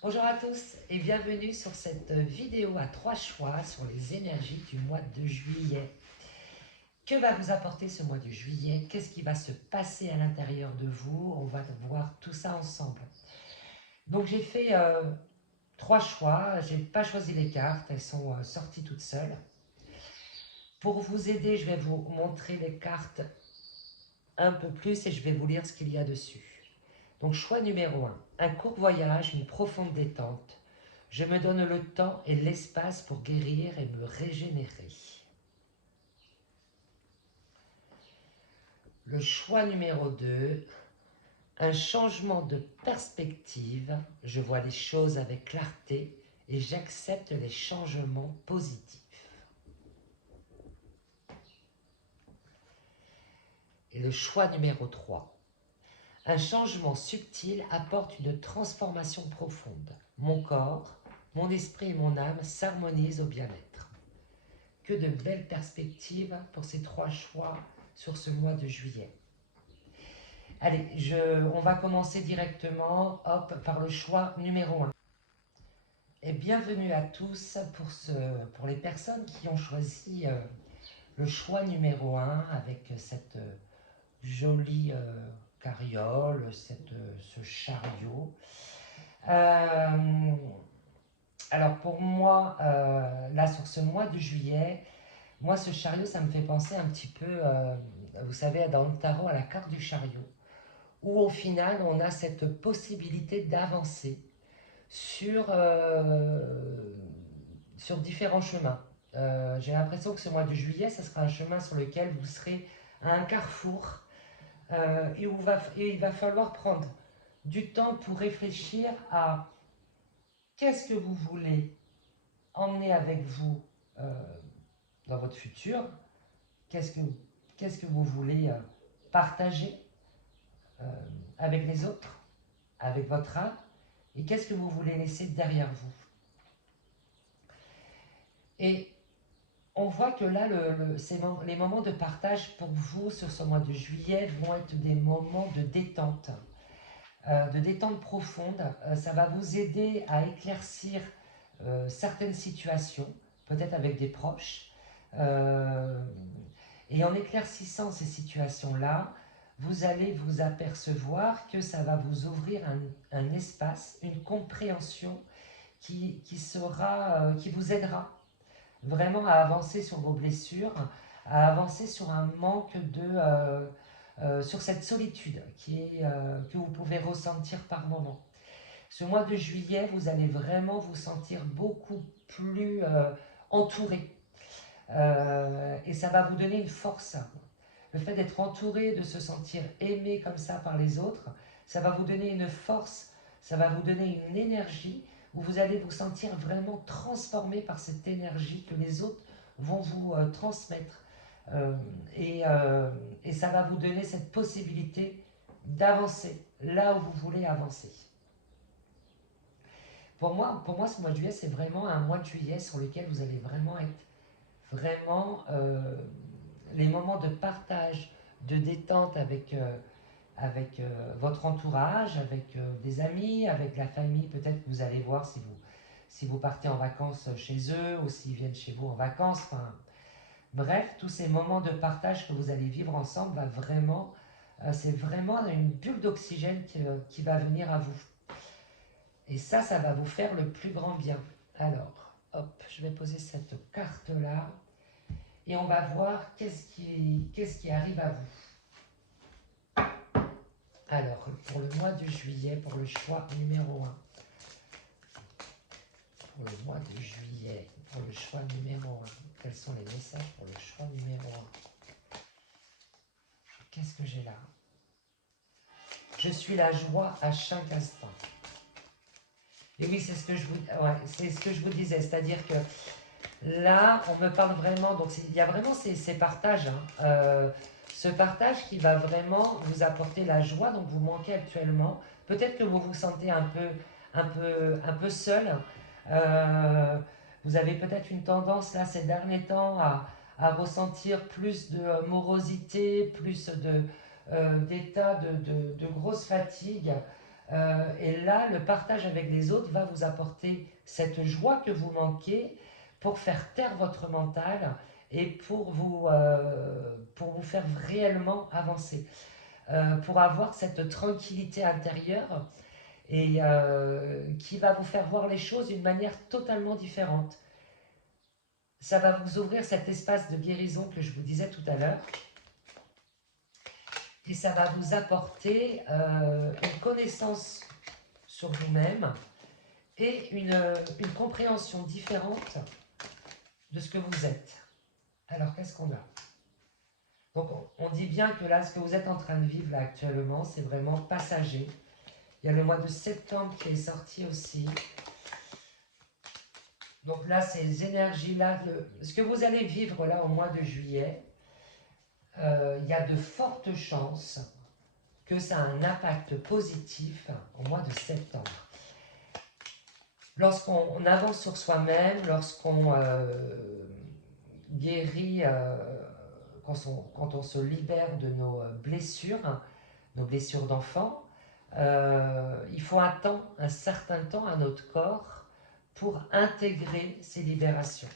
Bonjour à tous et bienvenue sur cette vidéo à 3 choix sur les énergies du mois de juillet. Que va vous apporter ce mois de juillet? Qu'est-ce qui va se passer à l'intérieur de vous? On va voir tout ça ensemble. Donc j'ai fait 3 choix, j'ai pas choisi les cartes, elles sont sorties toutes seules. Pour vous aider, je vais vous montrer les cartes un peu plus et je vais vous lire ce qu'il y a dessus. Donc choix numéro 1, un court voyage, une profonde détente. Je me donne le temps et l'espace pour guérir et me régénérer. Le choix numéro 2, un changement de perspective. Je vois les choses avec clarté et j'accepte les changements positifs. Et le choix numéro 3, un changement subtil apporte une transformation profonde. Mon corps, mon esprit et mon âme s'harmonisent au bien-être. Que de belles perspectives pour ces 3 choix sur ce mois de juillet. Allez, on va commencer directement par le choix numéro 1. Et bienvenue à tous pour les personnes qui ont choisi le choix numéro 1 avec cette jolie carriole, ce chariot. Euh, alors pour moi, là sur ce mois de juillet, moi ce chariot ça me fait penser un petit peu, vous savez, dans le tarot à la carte du chariot, où au final on a cette possibilité d'avancer sur, sur différents chemins. J'ai l'impression que ce mois de juillet, ce sera un chemin sur lequel vous serez à un carrefour et il va falloir prendre du temps pour réfléchir à qu'est-ce que vous voulez emmener avec vous euh, dans votre futur, qu'est-ce que, qu'est-ce que vous voulez partager euh, avec les autres, avec votre âme, et qu'est-ce que vous voulez laisser derrière vous. Et on voit que là, les moments de partage pour vous sur ce mois de juillet vont être des moments de détente profonde. Ça va vous aider à éclaircir certaines situations, peut-être avec des proches. Euh, et en éclaircissant ces situations-là, vous allez vous apercevoir que ça va vous ouvrir un espace, une compréhension qui vous aidera vraiment à avancer sur vos blessures, à avancer sur un manque sur cette solitude que vous pouvez ressentir par moment. Ce mois de juillet, vous allez vraiment vous sentir beaucoup plus entouré. Et ça va vous donner une force. Le fait d'être entouré, de se sentir aimé comme ça par les autres, ça va vous donner une force, ça va vous donner une énergie où vous allez vous sentir vraiment transformé par cette énergie que les autres vont vous transmettre. Euh, et, euh, et ça va vous donner cette possibilité d'avancer là où vous voulez avancer. Pour moi, ce mois de juillet, c'est vraiment un mois de juillet sur lequel vous allez vraiment être vraiment les moments de partage, de détente avec votre entourage, avec des amis, avec la famille, peut-être que vous allez voir si vous partez en vacances chez eux ou s'ils viennent chez vous en vacances. Enfin, bref, tous ces moments de partage que vous allez vivre ensemble, c'est vraiment une bulle d'oxygène qui va venir à vous. Et ça va vous faire le plus grand bien. Alors, hop, je vais poser cette carte-là et on va voir qu'est-ce qui arrive à vous. Alors, pour le mois de juillet, pour le choix numéro 1, pour le mois de juillet, pour le choix numéro 1, quels sont les messages pour le choix numéro 1? Qu'est-ce que j'ai là? Je suis la joie à chaque instant. Et oui, c'est ce que je vous disais, c'est-à-dire que là, on me parle vraiment, donc il y a vraiment ces partages, hein, ce partage qui va vraiment vous apporter la joie dont vous manquez actuellement. Peut-être que vous vous sentez un peu seul. Euh, Vous avez peut-être une tendance là ces derniers temps à ressentir plus de morosité, plus d'état de grosse fatigue. Et là, le partage avec les autres va vous apporter cette joie que vous manquez pour faire taire votre mental et pour vous faire réellement avancer. Pour avoir cette tranquillité intérieure et qui va vous faire voir les choses d'une manière totalement différente. Ça va vous ouvrir cet espace de guérison que je vous disais tout à l'heure et ça va vous apporter une connaissance sur vous-même et une compréhension différente de ce que vous êtes. Alors qu'est-ce qu'on a? Donc on dit bien que là, ce que vous êtes en train de vivre là actuellement, c'est vraiment passager. Il y a le mois de septembre qui est sorti aussi. Donc là, ces énergies-là, ce que vous allez vivre là au mois de juillet, il y a de fortes chances que ça a un impact positif au mois de septembre. Lorsqu'on avance sur soi-même, lorsqu'on guérit, quand on se libère de nos blessures d'enfant, il faut attendre un certain temps à notre corps pour intégrer ces libérations.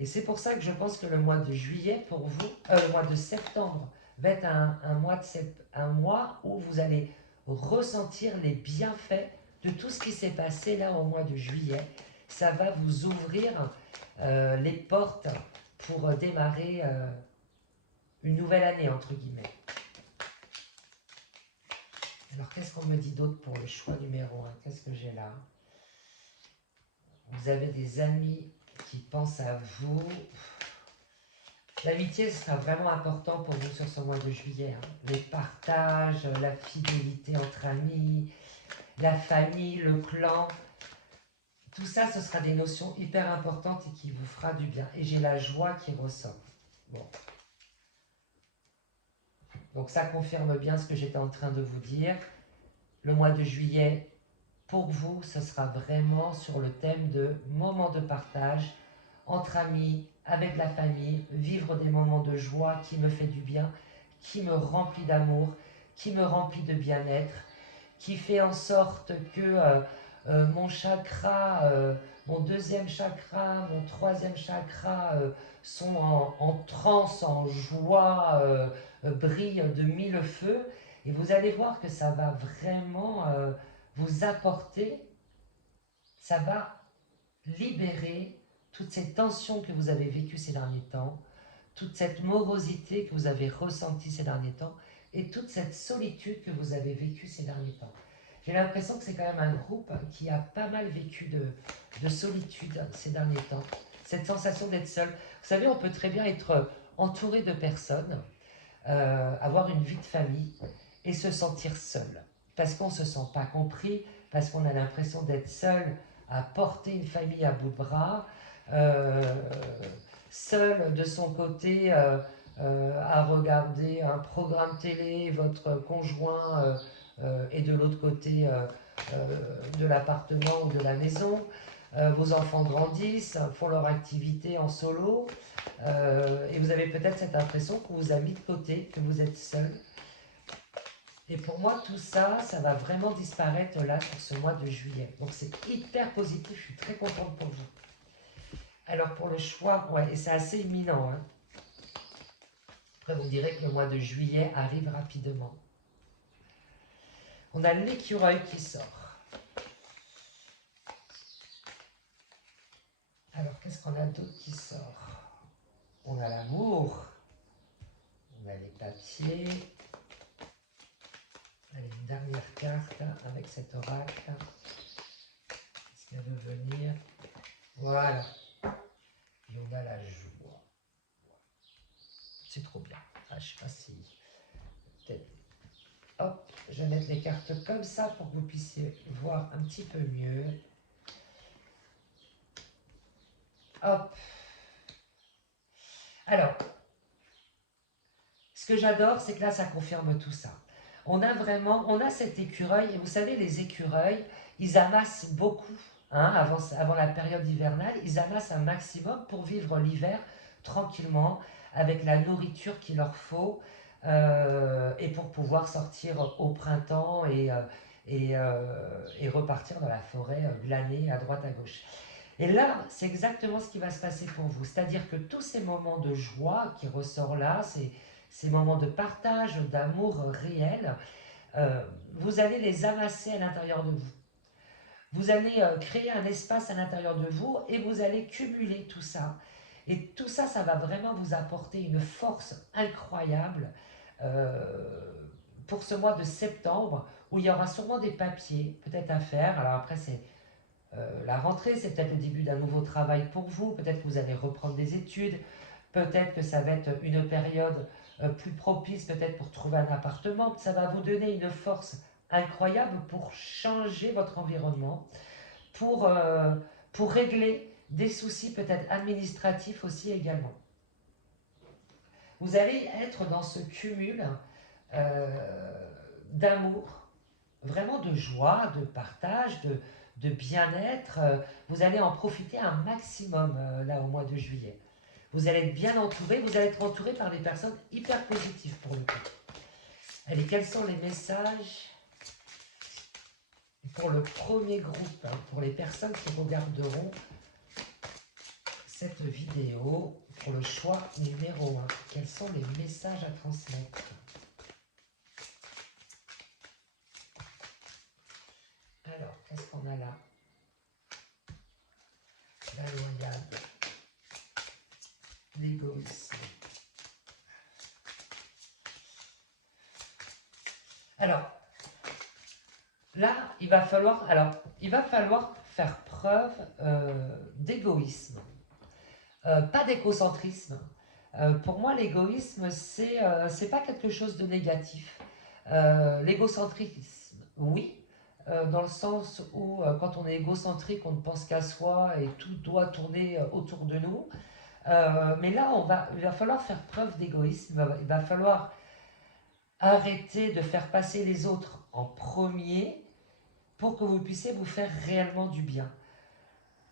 Et c'est pour ça que je pense que le mois de juillet, pour vous, le mois de septembre, va être un mois où vous allez ressentir les bienfaits de tout ce qui s'est passé là au mois de juillet. Ça va vous ouvrir les portes pour démarrer une nouvelle année, entre guillemets. Alors, qu'est-ce qu'on me dit d'autre pour le choix numéro 1? Qu'est-ce que j'ai là? Vous avez des amis qui pensent à vous. L'amitié sera vraiment important pour vous sur ce mois de juillet. Hein. Les partages, la fidélité entre amis, la famille, le clan. Tout ça, ce sera des notions hyper importantes et qui vous fera du bien. Et j'ai la joie qui ressort. Bon. Donc ça confirme bien ce que j'étais en train de vous dire. Le mois de juillet, pour vous, ce sera vraiment sur le thème de moments de partage, entre amis, avec la famille, vivre des moments de joie qui me fait du bien, qui me remplit d'amour, qui me remplit de bien-être, qui fait en sorte que mon chakra, mon deuxième chakra, mon troisième chakra sont en transe, en joie, brillent de mille feux. Et vous allez voir que ça va vraiment vous apporter, ça va libérer toutes ces tensions que vous avez vécues ces derniers temps, toute cette morosité que vous avez ressentie ces derniers temps et toute cette solitude que vous avez vécue ces derniers temps. J'ai l'impression que c'est quand même un groupe qui a pas mal vécu de solitude ces derniers temps. Cette sensation d'être seul. Vous savez, on peut très bien être entouré de personnes, avoir une vie de famille et se sentir seul. Parce qu'on ne se sent pas compris, parce qu'on a l'impression d'être seul à porter une famille à bout de bras, seul de son côté à regarder un programme télé, votre conjoint est de l'autre côté de l'appartement ou de la maison, vos enfants grandissent, font leur activité en solo, et vous avez peut-être cette impression qu'on vous a mis de côté, que vous êtes seul. Et pour moi, tout ça, ça va vraiment disparaître là sur ce mois de juillet. Donc c'est hyper positif, je suis très contente pour vous. Alors pour le choix, ouais, et c'est assez imminent. Hein. Après, vous me direz que le mois de juillet arrive rapidement. On a l'écureuil qui sort. Alors qu'est-ce qu'on a d'autre qui sort? On a l'amour. On a les papiers. Allez, une dernière carte avec cet oracle. Est-ce qu'elle veut venir? Voilà. Et on a la joie. C'est trop bien. Ah, je sais pas si... Peut-être... Hop, je vais mettre les cartes comme ça pour que vous puissiez voir un petit peu mieux. Hop. Alors, ce que j'adore, c'est que là, ça confirme tout ça. On a cet écureuil, et vous savez, les écureuils, ils amassent beaucoup, hein, avant la période hivernale, ils amassent un maximum pour vivre l'hiver tranquillement, avec la nourriture qu'il leur faut, et pour pouvoir sortir au printemps et repartir dans la forêt, glaner à droite à gauche. Et là, c'est exactement ce qui va se passer pour vous. C'est-à-dire que tous ces moments de joie qui ressortent là, ces moments de partage, d'amour réel, vous allez les amasser à l'intérieur de vous. Vous allez créer un espace à l'intérieur de vous et vous allez cumuler tout ça. Et tout ça, ça va vraiment vous apporter une force incroyable pour ce mois de septembre où il y aura sûrement des papiers peut-être à faire. Alors après, c'est la rentrée, c'est peut-être le début d'un nouveau travail pour vous. Peut-être que vous allez reprendre des études. Peut-être que ça va être une période plus propice, peut-être pour trouver un appartement. Ça va vous donner une force incroyable pour changer votre environnement, pour, euh, pour régler des soucis peut-être administratifs aussi également. Vous allez être dans ce cumul d'amour, vraiment de joie, de partage, de bien-être. Vous allez en profiter un maximum là au mois de juillet. Vous allez être bien entouré, vous allez être entouré par des personnes hyper positives pour le coup. Allez, quels sont les messages pour le premier groupe, pour les personnes qui regarderont cette vidéo, pour le choix numéro 1? Quels sont les messages à transmettre? Alors, qu'est-ce qu'on a là? La loyale, l'égoïsme. Alors, là, il va falloir faire preuve d'égoïsme, pas d'écocentrisme. Pour moi, l'égoïsme, c'est pas quelque chose de négatif. L'égocentrisme, oui, dans le sens où quand on est égocentrique, on ne pense qu'à soi et tout doit tourner autour de nous. Mais là, il va falloir faire preuve d'égoïsme. Il va falloir arrêter de faire passer les autres en premier pour que vous puissiez vous faire réellement du bien.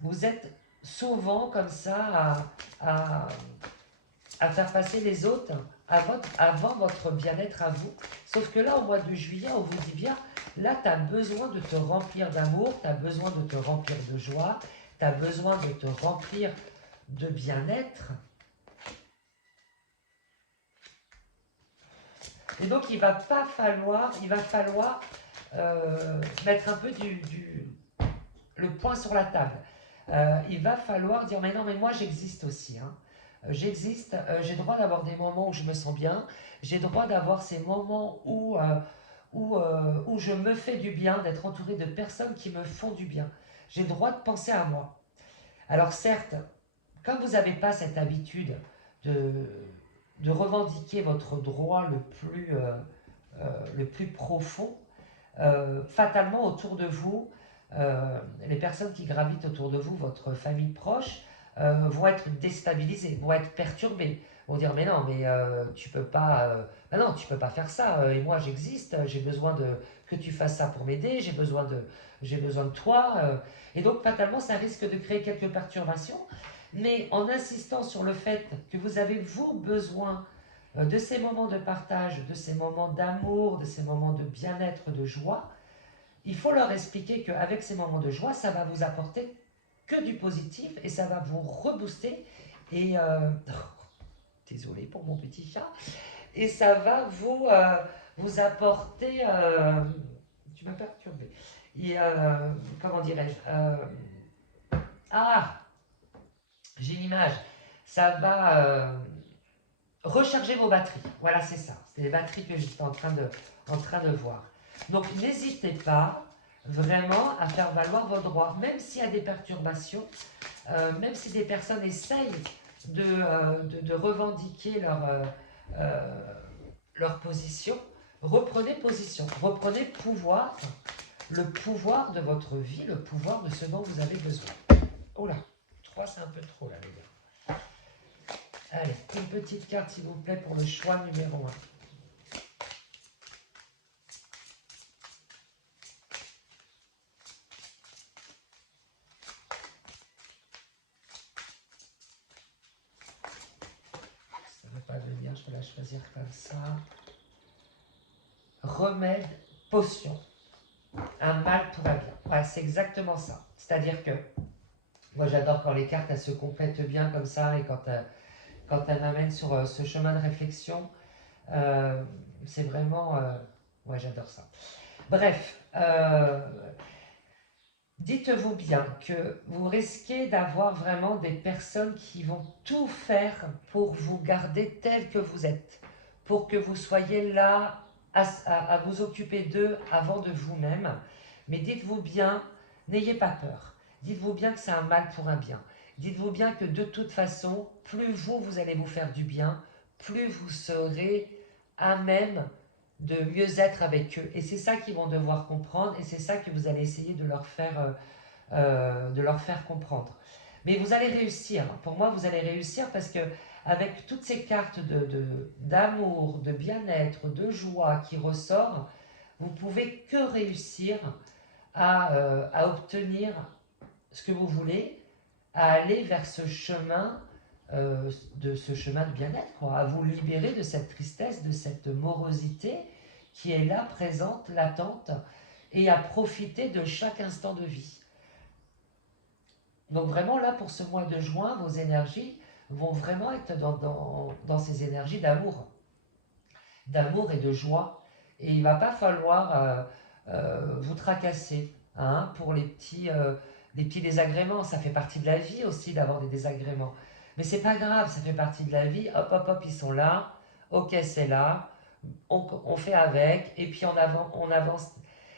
Vous êtes souvent comme ça à faire passer les autres avant votre bien-être à vous. Sauf que là, au mois de juillet, on vous dit bien, là, tu as besoin de te remplir d'amour, tu as besoin de te remplir de joie, tu as besoin de te remplir de bien-être. Et donc, il va falloir mettre un peu le point sur la table. Il va falloir dire, mais non, mais moi, j'existe aussi. Hein. J'existe, j'ai le droit d'avoir des moments où je me sens bien, j'ai le droit d'avoir ces moments où je me fais du bien, d'être entouré de personnes qui me font du bien. J'ai le droit de penser à moi. Alors certes, quand vous n'avez pas cette habitude de, de revendiquer votre droit le plus profond, fatalement autour de vous, les personnes qui gravitent autour de vous, votre famille proche, vont être déstabilisées, vont être perturbées, vont dire mais non, mais tu peux pas, non, tu peux pas faire ça. Et moi j'existe, j'ai besoin que tu fasses ça pour m'aider, j'ai besoin de toi. Et donc fatalement ça risque de créer quelques perturbations. Mais en insistant sur le fait que vous avez vous besoin de ces moments de partage, de ces moments d'amour, de ces moments de bien-être, de joie, il faut leur expliquer qu'avec ces moments de joie, ça va vous apporter que du positif et ça va vous rebooster. Et désolé pour mon petit chat. Et ça va vous apporter. Tu m'as perturbé. Et, comment dirais-je ah, j'ai une image. Ça va recharger vos batteries. Voilà, c'est ça. C'est les batteries que j'étais en train de voir. Donc, n'hésitez pas vraiment à faire valoir vos droits, même s'il y a des perturbations, même si des personnes essayent de revendiquer leur position. Reprenez position, reprenez pouvoir, le pouvoir de votre vie, le pouvoir de ce dont vous avez besoin. Oh là, 3 c'est un peu trop là les gars. Allez, une petite carte s'il vous plaît pour le choix numéro 1. Ça ne veut pas venir, je vais la choisir comme ça. Remède, potion. Un mal pour un bien. Ouais, c'est exactement ça. C'est-à-dire que moi j'adore quand les cartes elles se complètent bien comme ça et quand elles m'amènent sur ce chemin de réflexion. Euh, c'est vraiment... ouais, j'adore ça. Bref, dites-vous bien que vous risquez d'avoir vraiment des personnes qui vont tout faire pour vous garder tel que vous êtes, pour que vous soyez là à vous occuper d'eux avant de vous-même. Mais dites-vous bien, n'ayez pas peur. Dites-vous bien que c'est un mal pour un bien. Dites-vous bien que de toute façon, plus vous allez vous faire du bien, plus vous serez à même de mieux être avec eux. Et c'est ça qu'ils vont devoir comprendre et c'est ça que vous allez essayer de leur faire comprendre. Mais vous allez réussir. Pour moi, vous allez réussir parce que avec toutes ces cartes d'amour, de bien-être, de joie qui ressortent, vous pouvez que réussir à obtenir ce que vous voulez, à aller vers ce chemin de bien-être, à vous libérer de cette tristesse, de cette morosité qui est là, présente, latente, et à profiter de chaque instant de vie. Donc vraiment là, pour ce mois de juin, vos énergies vont vraiment être dans ces énergies d'amour et de joie. Et il ne va pas falloir vous tracasser pour les petits désagréments. Ça fait partie de la vie aussi d'avoir des désagréments. Mais c'est pas grave, ça fait partie de la vie. Hop, hop, hop, ils sont là. Ok, c'est là. On fait avec. Et puis on avance.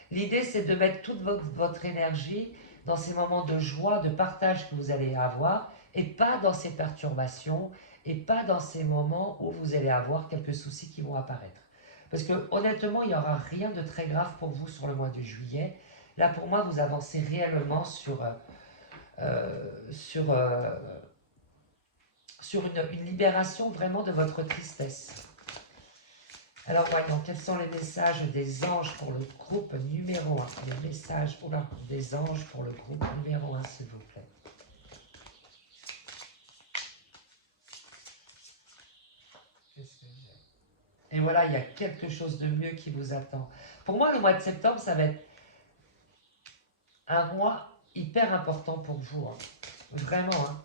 L'idée, c'est de mettre toute votre énergie dans ces moments de joie, de partage que vous allez avoir, et pas dans ces perturbations, et pas dans ces moments où vous allez avoir quelques soucis qui vont apparaître. Parce que honnêtement, il n'y aura rien de très grave pour vous sur le mois de juillet. Là, pour moi, vous avancez réellement sur, sur une libération vraiment de votre tristesse. Alors voyons, quels sont les messages des anges pour le groupe numéro 1? Les messages des anges pour le groupe numéro 1, s'il vous plaît. Qu'est-ce que j'ai? Et voilà, il y a quelque chose de mieux qui vous attend. Pour moi, le mois de septembre, ça va être un mois hyper important pour vous. Vraiment.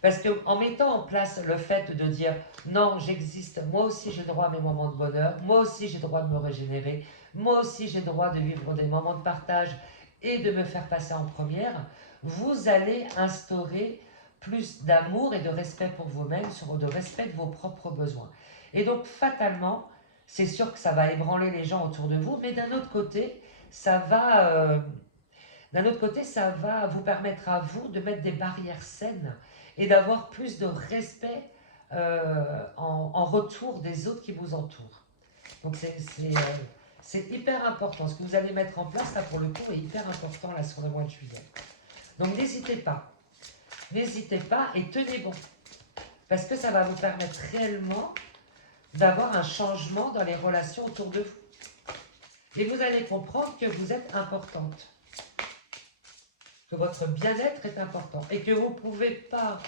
Parce qu'en mettant en place le fait de dire non, j'existe, moi aussi j'ai droit à mes moments de bonheur, moi aussi j'ai droit de me régénérer, moi aussi j'ai droit de vivre des moments de partage et de me faire passer en première, vous allez instaurer plus d'amour et de respect pour vous-même, de respect de vos propres besoins. Et donc fatalement, c'est sûr que ça va ébranler les gens autour de vous, mais d'un autre côté, ça va... vous permettre à vous de mettre des barrières saines et d'avoir plus de respect en retour des autres qui vous entourent. Donc c'est hyper important. Ce que vous allez mettre en place là pour le coup est hyper important là sur le mois de juillet. Donc n'hésitez pas et tenez bon. Parce que ça va vous permettre réellement d'avoir un changement dans les relations autour de vous. Et vous allez comprendre que vous êtes importante. Que votre bien-être est important. Et que vous ne pouvez pas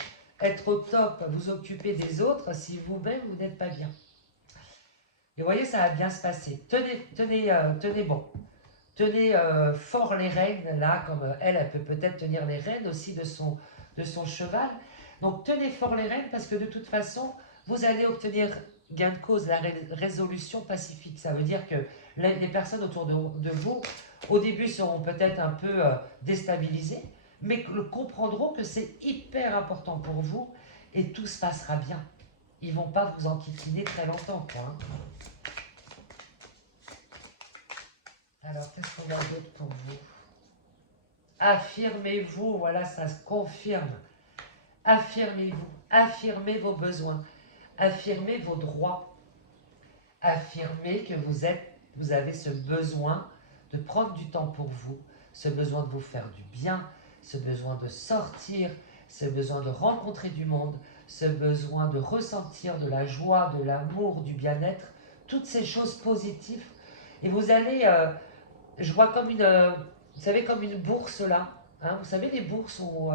être au top, vous occuper des autres si vous-même vous n'êtes pas bien. Et vous voyez, ça va bien se passer. Tenez bon. Tenez fort les rênes, là, comme elle peut peut-être tenir les rênes aussi de son cheval. Donc tenez fort les rênes parce que de toute façon, vous allez obtenir gain de cause, la résolution pacifique. Ça veut dire que les personnes autour de vous, au début, seront peut-être un peu déstabilisées, mais comprendront que c'est hyper important pour vous et tout se passera bien. Ils ne vont pas vous enquiquiner très longtemps, quoi. Alors, qu'est-ce qu'on a d'autre pour vous? Affirmez-vous, voilà, ça se confirme. Affirmez-vous, affirmez vos besoins, affirmez vos droits, affirmez que vous avez ce besoin de prendre du temps pour vous, ce besoin de vous faire du bien, ce besoin de sortir, ce besoin de rencontrer du monde, ce besoin de ressentir de la joie, de l'amour, du bien-être, toutes ces choses positives. Et vous allez, je vois comme vous savez, comme une bourse là. Vous savez, les bourses où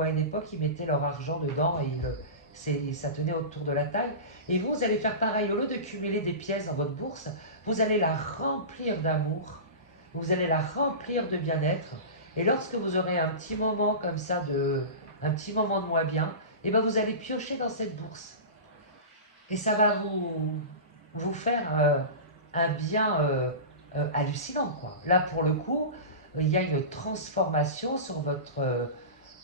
à une époque, ils mettaient leur argent dedans et ça tenait autour de la taille. Et vous allez faire pareil. Au lieu de cumuler des pièces dans votre bourse, vous allez la remplir d'amour. vous allez la remplir de bien-être. Et lorsque vous aurez un petit moment comme ça, un petit moment de moins bien, et ben vous allez piocher dans cette bourse. Et ça va vous faire un bien hallucinant, quoi. Là, pour le coup, il y a une transformation sur votre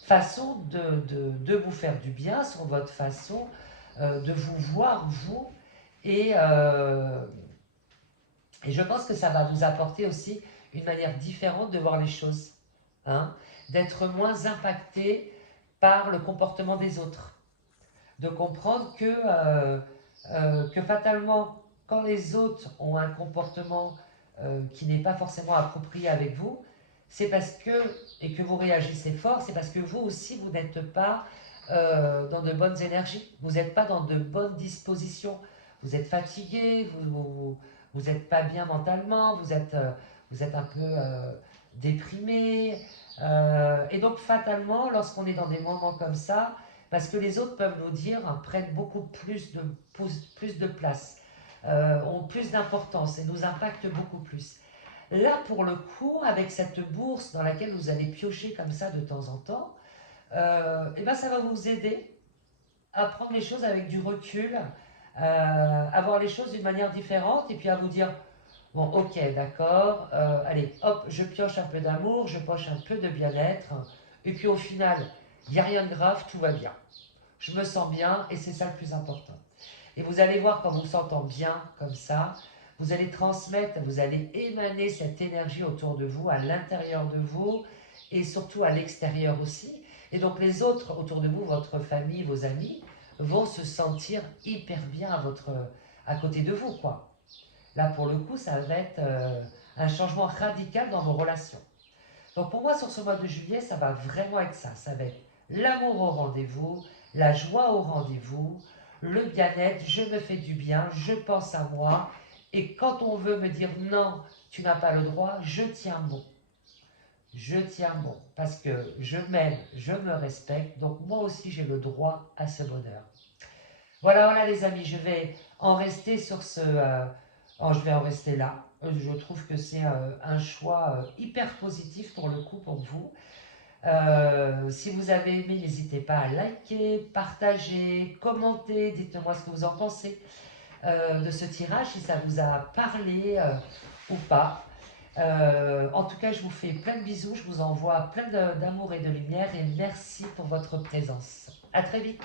façon de vous faire du bien, sur votre façon de vous voir, vous. Et, euh, et je pense que ça va vous apporter aussi une manière différente de voir les choses, hein, d'être moins impacté par le comportement des autres, de comprendre que fatalement, quand les autres ont un comportement qui n'est pas forcément approprié avec vous, c'est parce que, et que vous réagissez fort, c'est parce que vous aussi, vous n'êtes pas dans de bonnes énergies, vous n'êtes pas dans de bonnes dispositions, vous êtes fatigué, vous n'êtes pas bien mentalement, vous êtes un peu déprimé, et donc fatalement, lorsqu'on est dans des moments comme ça, parce que les autres peuvent nous dire, prennent beaucoup plus de place, ont plus d'importance et nous impactent beaucoup plus. Là, pour le coup, avec cette bourse dans laquelle vous allez piocher comme ça de temps en temps, et ben ça va vous aider à prendre les choses avec du recul, à voir les choses d'une manière différente et puis à vous dire, bon, ok, d'accord, allez, hop, je pioche un peu d'amour, je pioche un peu de bien-être, et puis au final, il n'y a rien de grave, tout va bien. Je me sens bien et c'est ça le plus important. Et vous allez voir quand vous vous sentez bien comme ça, vous allez transmettre, vous allez émaner cette énergie autour de vous, à l'intérieur de vous et surtout à l'extérieur aussi. Et donc les autres autour de vous, votre famille, vos amis, vont se sentir hyper bien à côté de vous, quoi. Là, pour le coup, ça va être un changement radical dans vos relations. Donc pour moi, sur ce mois de juillet, ça va vraiment être ça. Ça va être l'amour au rendez-vous, la joie au rendez-vous, le bien-être, je me fais du bien, je pense à moi. Et quand on veut me dire non, tu n'as pas le droit, je tiens bon. Je tiens bon. Parce que je m'aime, je me respecte. Donc moi aussi, j'ai le droit à ce bonheur. Voilà, voilà les amis, je vais en rester sur ce... je vais en rester là. Je trouve que c'est un choix hyper positif pour le coup pour vous. Si vous avez aimé, n'hésitez pas à liker, partager, commenter, dites-moi ce que vous en pensez de ce tirage, si ça vous a parlé ou pas. En tout cas, je vous fais plein de bisous, je vous envoie plein d'amour et de lumière et merci pour votre présence. À très vite.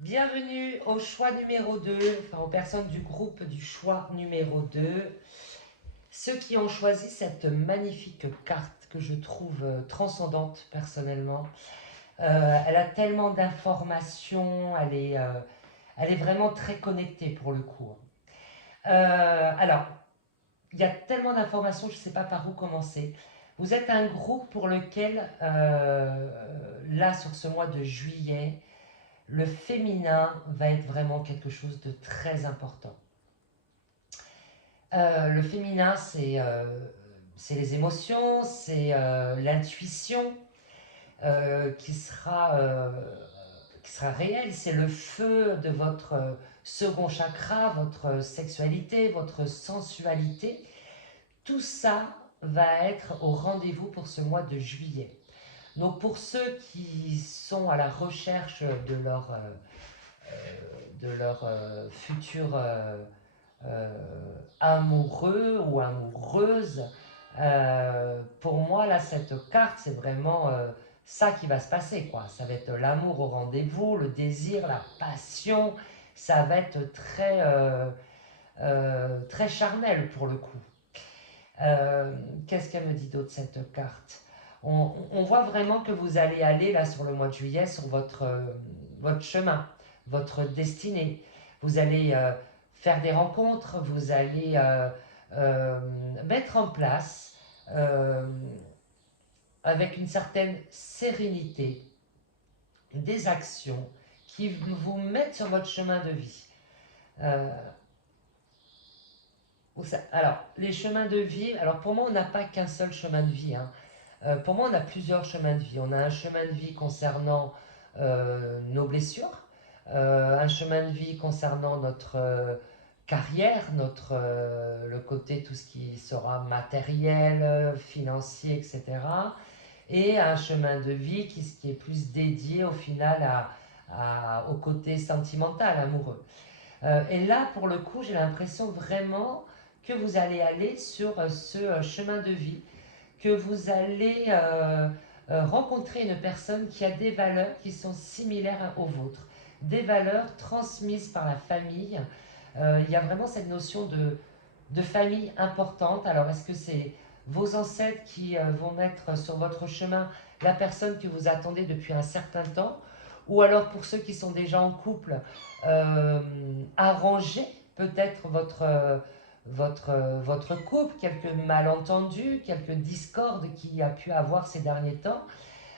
Bienvenue au choix numéro 2, enfin aux personnes du groupe du choix numéro 2. Ceux qui ont choisi cette magnifique carte que je trouve transcendante personnellement. Elle a tellement d'informations, elle est vraiment très connectée pour le coup. Alors, il y a tellement d'informations, je ne sais pas par où commencer. Vous êtes un groupe pour lequel, là, sur ce mois de juillet, le féminin va être vraiment quelque chose de très important. Le féminin, c'est les émotions, c'est l'intuition qui sera réelle. C'est le feu de votre second chakra, votre sexualité, votre sensualité. Tout ça va être au rendez-vous pour ce mois de juillet. Donc pour ceux qui sont à la recherche de leur futur amoureux ou amoureuse, pour moi, là, cette carte, c'est vraiment ça qui va se passer, quoi. Ça va être l'amour au rendez-vous, le désir, la passion. Ça va être très charnel pour le coup. Qu'est-ce qu'elle me dit d'autre, cette carte? On voit vraiment que vous allez aller, là, sur le mois de juillet, sur votre chemin, votre destinée. Vous allez faire des rencontres, vous allez mettre en place avec une certaine sérénité des actions qui vous mettent sur votre chemin de vie. Alors, les chemins de vie, alors pour moi, on n'a pas qu'un seul chemin de vie, hein. Pour moi, on a plusieurs chemins de vie. On a un chemin de vie concernant nos blessures, un chemin de vie concernant notre carrière, le côté tout ce qui sera matériel, financier, etc. Et un chemin de vie qui est plus dédié au final au côté sentimental, amoureux. Et là, pour le coup, j'ai l'impression vraiment que vous allez aller sur ce chemin de vie, que vous allez rencontrer une personne qui a des valeurs qui sont similaires aux vôtres, des valeurs transmises par la famille. Il y a vraiment cette notion de famille importante. Alors, est-ce que c'est vos ancêtres qui vont mettre sur votre chemin la personne que vous attendez depuis un certain temps, ou alors pour ceux qui sont déjà en couple, arranger peut-être votre couple, quelques malentendus, quelques discordes qu'il y a pu avoir ces derniers temps.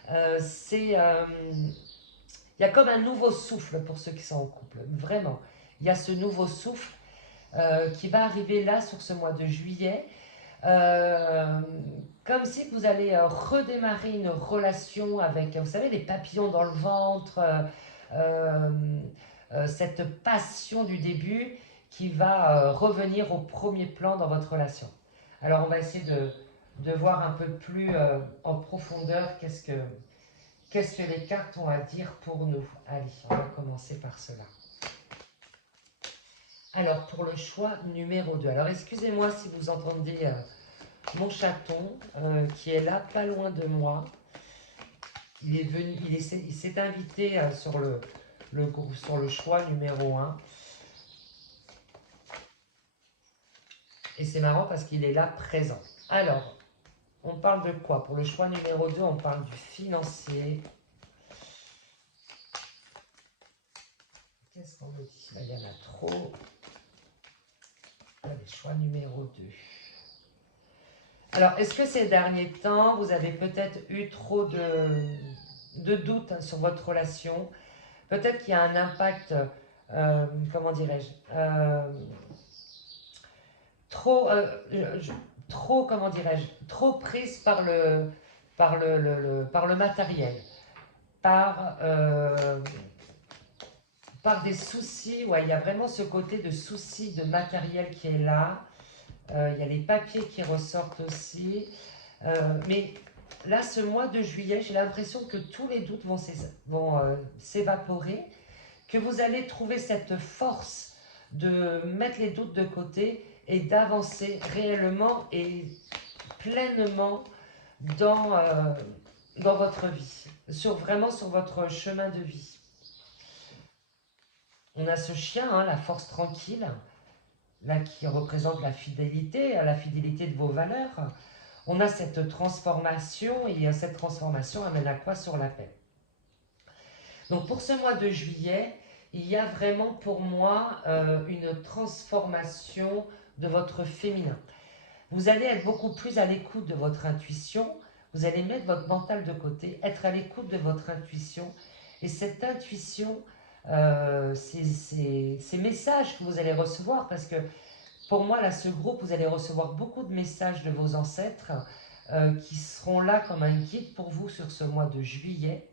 Il y a comme un nouveau souffle pour ceux qui sont en couple, vraiment. Il y a ce nouveau souffle qui va arriver là sur ce mois de juillet. Euh, Comme si vous allez redémarrer une relation avec, vous savez, les papillons dans le ventre, euh, cette passion du début qui va revenir au premier plan dans votre relation. Alors on va essayer de voir un peu plus en profondeur qu'est-ce que les cartes ont à dire pour nous. Allez, on va commencer par cela. Alors pour le choix numéro 2. Alors excusez-moi si vous entendez mon chaton qui est là, pas loin de moi. Il est venu, il s'est invité sur le choix numéro 1. Et c'est marrant parce qu'il est là présent. Alors, on parle de quoi? Pour le choix numéro 2, on parle du financier. Qu'est-ce qu'on me dit? Là, il y en a trop. Allez, choix numéro 2. Alors, est-ce que ces derniers temps, vous avez peut-être eu trop de doutes sur votre relation? Peut-être qu'il y a un impact, comment dirais-je, trop, trop, comment dirais-je, trop prise par le matériel, par, par des soucis. Ouais, il y a vraiment ce côté de souci de matériel qui est là. Il y a les papiers qui ressortent aussi. Mais là, ce mois de juillet, j'ai l'impression que tous les doutes vont s'évaporer, que vous allez trouver cette force de mettre les doutes de côté et d'avancer réellement et pleinement dans votre vie, vraiment sur votre chemin de vie. On a ce chien, hein, la force tranquille, là qui représente la fidélité de vos valeurs. On a cette transformation et cette transformation amène à quoi? Sur la paix. Donc pour ce mois de juillet, il y a vraiment pour moi une transformation de votre féminin. Vous allez être beaucoup plus à l'écoute de votre intuition, vous allez mettre votre mental de côté, être à l'écoute de votre intuition. Et cette intuition, ces messages que vous allez recevoir, parce que pour moi, là, ce groupe, vous allez recevoir beaucoup de messages de vos ancêtres qui seront là comme un guide pour vous sur ce mois de juillet,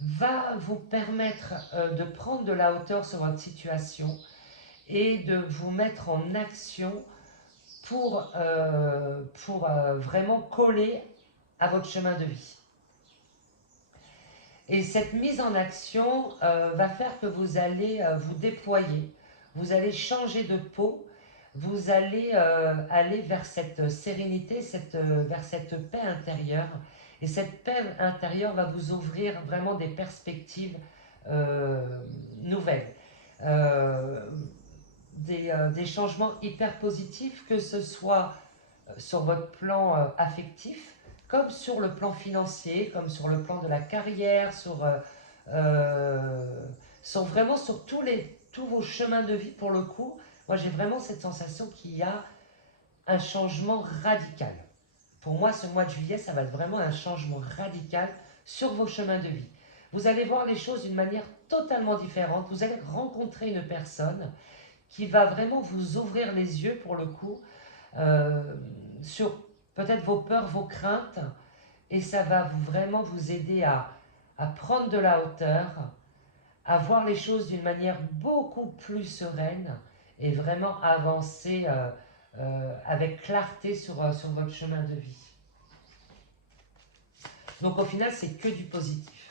va vous permettre de prendre de la hauteur sur votre situation et de vous mettre en action pour vraiment coller à votre chemin de vie. Et cette mise en action va faire que vous allez vous déployer, vous allez changer de peau, vous allez aller vers cette sérénité, vers cette paix intérieure. Et cette paix intérieure va vous ouvrir vraiment des perspectives nouvelles. Des changements hyper positifs, que ce soit sur votre plan affectif, comme sur le plan financier, comme sur le plan de la carrière, vraiment sur tous vos chemins de vie pour le coup. Moi j'ai vraiment cette sensation qu'il y a un changement radical. Pour moi ce mois de juillet ça va être vraiment un changement radical sur vos chemins de vie. Vous allez voir les choses d'une manière totalement différente, vous allez rencontrer une personne qui va vraiment vous ouvrir les yeux pour le coup euh, sur peut-être vos peurs, vos craintes, et ça va vraiment vous aider à prendre de la hauteur, à voir les choses d'une manière beaucoup plus sereine et vraiment avancer avec clarté sur votre chemin de vie. Donc au final, c'est que du positif.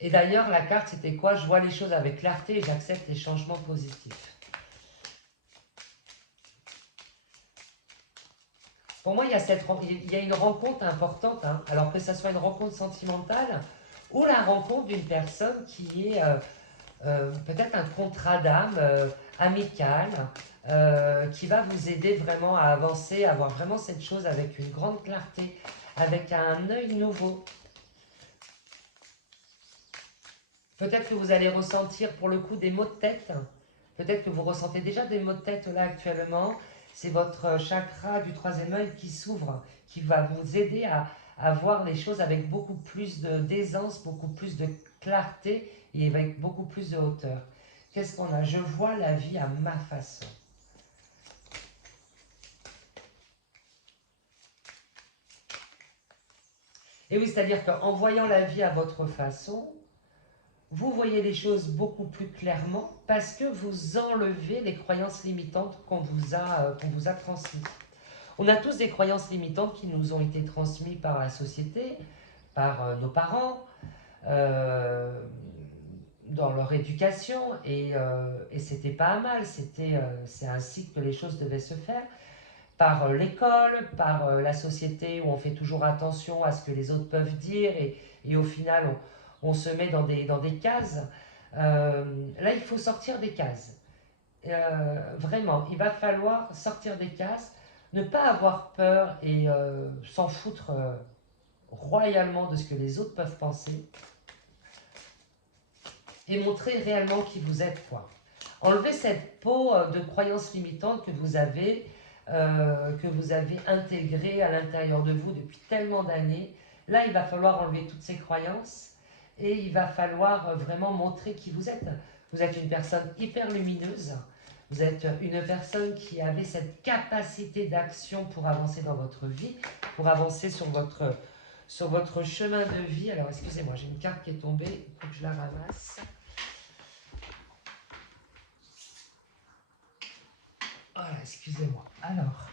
Et d'ailleurs, la carte, c'était quoi? Je vois les choses avec clarté et j'accepte les changements positifs. Pour moi, il y a une rencontre importante, hein, alors que ce soit une rencontre sentimentale ou la rencontre d'une personne qui est peut-être un contrat d'âme amical, qui va vous aider vraiment à avancer, à voir vraiment cette chose avec une grande clarté, avec un œil nouveau. Peut-être que vous allez ressentir pour le coup des maux de tête. Peut-être que vous ressentez déjà des maux de tête là actuellement. C'est votre chakra du troisième œil qui s'ouvre, qui va vous aider à voir les choses avec beaucoup plus d'aisance, beaucoup plus de clarté et avec beaucoup plus de hauteur. Qu'est-ce qu'on a? Je vois la vie à ma façon. Et oui, c'est-à-dire qu'en voyant la vie à votre façon, vous voyez les choses beaucoup plus clairement parce que vous enlevez les croyances limitantes qu'on vous a transmises. On a tous des croyances limitantes qui nous ont été transmises par la société, par nos parents, euh, dans leur éducation, et c'était pas mal, c'est ainsi que les choses devaient se faire, par l'école, par la société où on fait toujours attention à ce que les autres peuvent dire, et au final on se met dans des cases. Là, il faut sortir des cases. Vraiment, il va falloir sortir des cases, ne pas avoir peur et s'en foutre royalement de ce que les autres peuvent penser, et montrer réellement qui vous êtes, quoi. Enlevez cette peau de croyances limitantes que vous avez intégrée à l'intérieur de vous depuis tellement d'années. Là, il va falloir enlever toutes ces croyances et il va falloir vraiment montrer qui vous êtes. Vous êtes une personne hyper lumineuse. Vous êtes une personne qui avait cette capacité d'action pour avancer dans votre vie, pour avancer sur votre chemin de vie. Alors, excusez-moi, j'ai une carte qui est tombée, il faut que je la ramasse. Voilà, excusez-moi. Alors,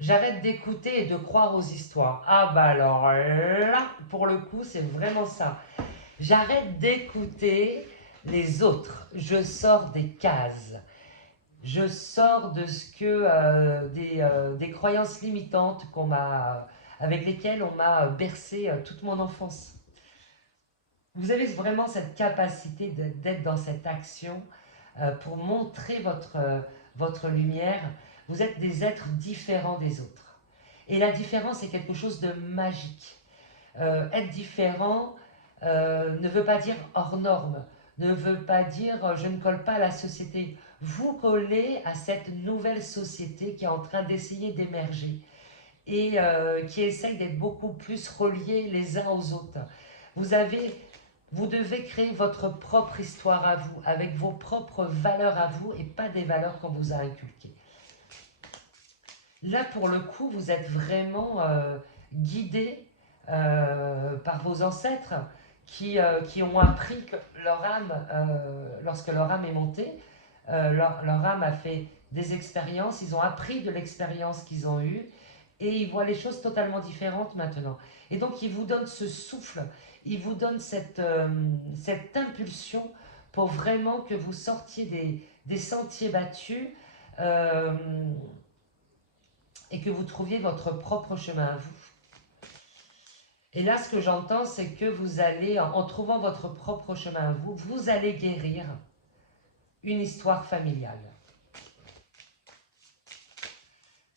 j'arrête d'écouter et de croire aux histoires. Ah bah alors là, pour le coup, c'est vraiment ça. J'arrête d'écouter les autres. Je sors des cases. Je sors de ce que des croyances limitantes avec lesquelles on m'a bercé toute mon enfance. Vous avez vraiment cette capacité d'être dans cette action pour montrer votre lumière. Vous êtes des êtres différents des autres. Et la différence est quelque chose de magique. Être différent ne veut pas dire hors norme, ne veut pas dire je ne colle pas à la société. Vous collez à cette nouvelle société qui est en train d'essayer d'émerger et qui essaye d'être beaucoup plus reliés les uns aux autres. Vous devez créer votre propre histoire à vous, avec vos propres valeurs à vous et pas des valeurs qu'on vous a inculquées. Là, pour le coup, vous êtes vraiment guidé par vos ancêtres qui ont appris que leur âme, lorsque leur âme est montée, leur âme a fait des expériences, ils ont appris de l'expérience qu'ils ont eue et ils voient les choses totalement différentes maintenant. Et donc, ils vous donnent ce souffle, ils vous donnent cette impulsion pour vraiment que vous sortiez des sentiers battus euh, et que vous trouviez votre propre chemin à vous. Et là, ce que j'entends, c'est que vous allez, en trouvant votre propre chemin à vous, vous allez guérir une histoire familiale.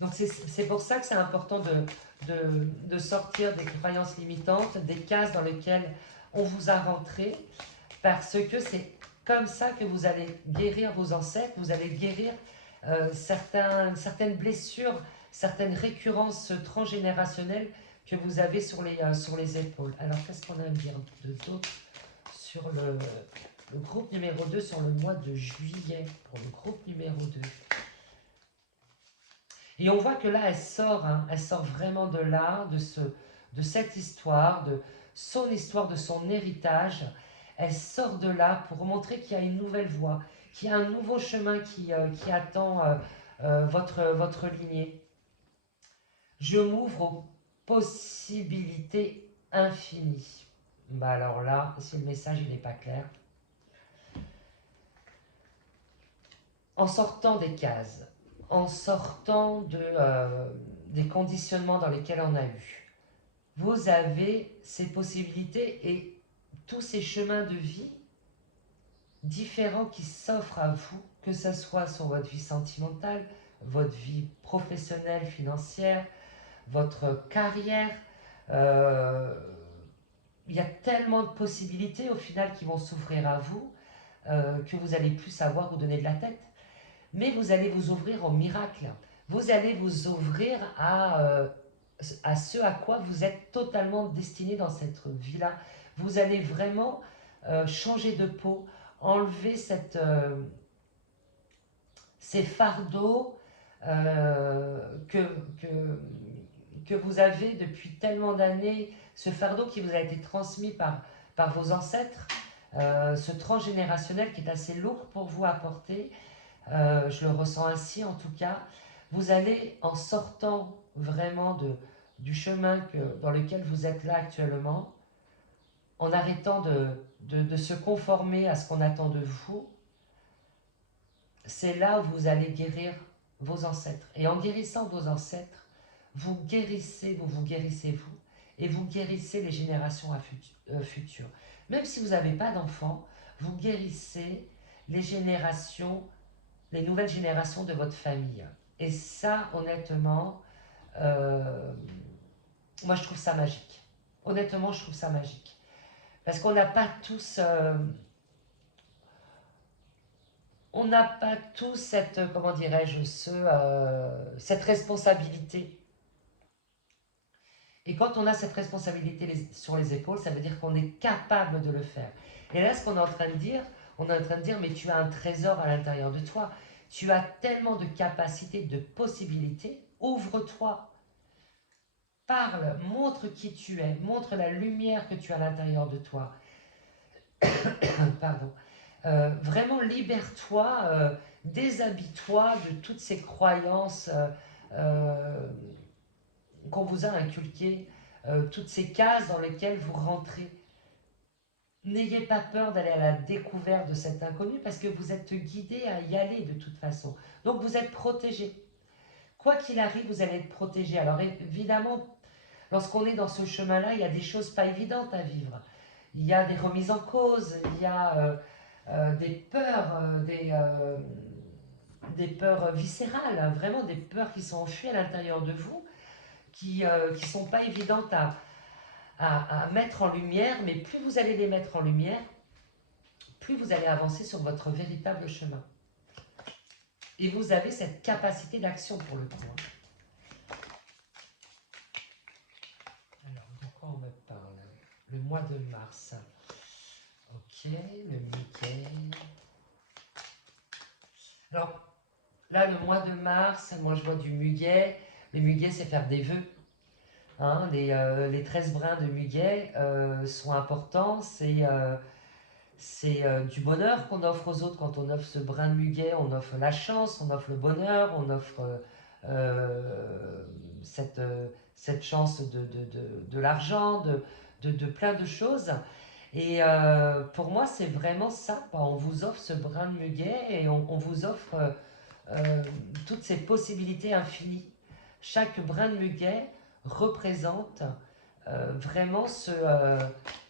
Donc c'est pour ça que c'est important de sortir des croyances limitantes, des cases dans lesquelles on vous a rentré, parce que c'est comme ça que vous allez guérir vos ancêtres, vous allez guérir certaines blessures, certaines récurrences transgénérationnelles que vous avez sur les épaules. Alors qu'est-ce qu'on a à me dire d'autre sur le groupe numéro 2, sur le mois de juillet, pour le groupe numéro 2? Et on voit que là, elle sort vraiment de là, de cette histoire, de son héritage. Elle sort de là pour montrer qu'il y a une nouvelle voie, qu'il y a un nouveau chemin qui attend votre lignée. Je m'ouvre aux possibilités infinies. Bah alors là, si le message il n'est pas clair. En sortant des cases, en sortant des conditionnements dans lesquels on a eu, vous avez ces possibilités et tous ces chemins de vie différents qui s'offrent à vous, que ce soit sur votre vie sentimentale, votre vie professionnelle, financière, votre carrière. Euh, il y a tellement de possibilités au final qui vont s'offrir à vous que vous allez plus savoir où donner de la tête. Mais vous allez vous ouvrir au miracle. Vous allez vous ouvrir à ce à quoi vous êtes totalement destiné dans cette vie-là. Vous allez vraiment changer de peau, enlever ces fardeaux que vous avez depuis tellement d'années, ce fardeau qui vous a été transmis par vos ancêtres, ce transgénérationnel qui est assez lourd pour vous à porter. Je le ressens ainsi en tout cas. Vous allez, en sortant vraiment du chemin dans lequel vous êtes là actuellement, en arrêtant de se conformer à ce qu'on attend de vous, c'est là où vous allez guérir vos ancêtres. Et en guérissant vos ancêtres, vous vous guérissez vous, et vous guérissez les générations futures. Même si vous n'avez pas d'enfants, vous guérissez les nouvelles générations de votre famille. Et ça, honnêtement, euh, moi je trouve ça magique. Honnêtement, je trouve ça magique. Parce qu'on n'a pas tous... on n'a pas tous cette, comment dirais-je, cette responsabilité. Et quand on a cette responsabilité sur les épaules, ça veut dire qu'on est capable de le faire. Et là, ce qu'on est en train de dire, on est en train de dire, mais tu as un trésor à l'intérieur de toi. Tu as tellement de capacités, de possibilités. Ouvre-toi, parle, montre qui tu es, montre la lumière que tu as à l'intérieur de toi. Pardon. Vraiment libère-toi, déshabille-toi de toutes ces croyances qu'on vous a inculquées, toutes ces cases dans lesquelles vous rentrez. N'ayez pas peur d'aller à la découverte de cet inconnu parce que vous êtes guidé à y aller de toute façon. Donc vous êtes protégé. Quoi qu'il arrive, vous allez être protégé. Alors évidemment, lorsqu'on est dans ce chemin-là, il y a des choses pas évidentes à vivre. Il y a des remises en cause, il y a des peurs, des peurs viscérales, hein, vraiment des peurs qui sont enfuies à l'intérieur de vous, qui ne sont pas évidentes à mettre en lumière, mais plus vous allez les mettre en lumière, plus vous allez avancer sur votre véritable chemin. Et vous avez cette capacité d'action pour le coup. Alors, de quoi on me parle? Le mois de mars. Ok, le Mickey. Alors, là, le mois de mars, moi je vois du muguet. Le muguet, c'est faire des vœux. Hein, les 13 brins de muguet sont importants. C'est du bonheur qu'on offre aux autres quand on offre ce brin de muguet. On offre la chance, on offre le bonheur, on offre cette, cette chance de l'argent, de plein de choses. Et pour moi, c'est vraiment ça. On vous offre ce brin de muguet et on vous offre euh, toutes ces possibilités infinies. Chaque brin de muguet représente vraiment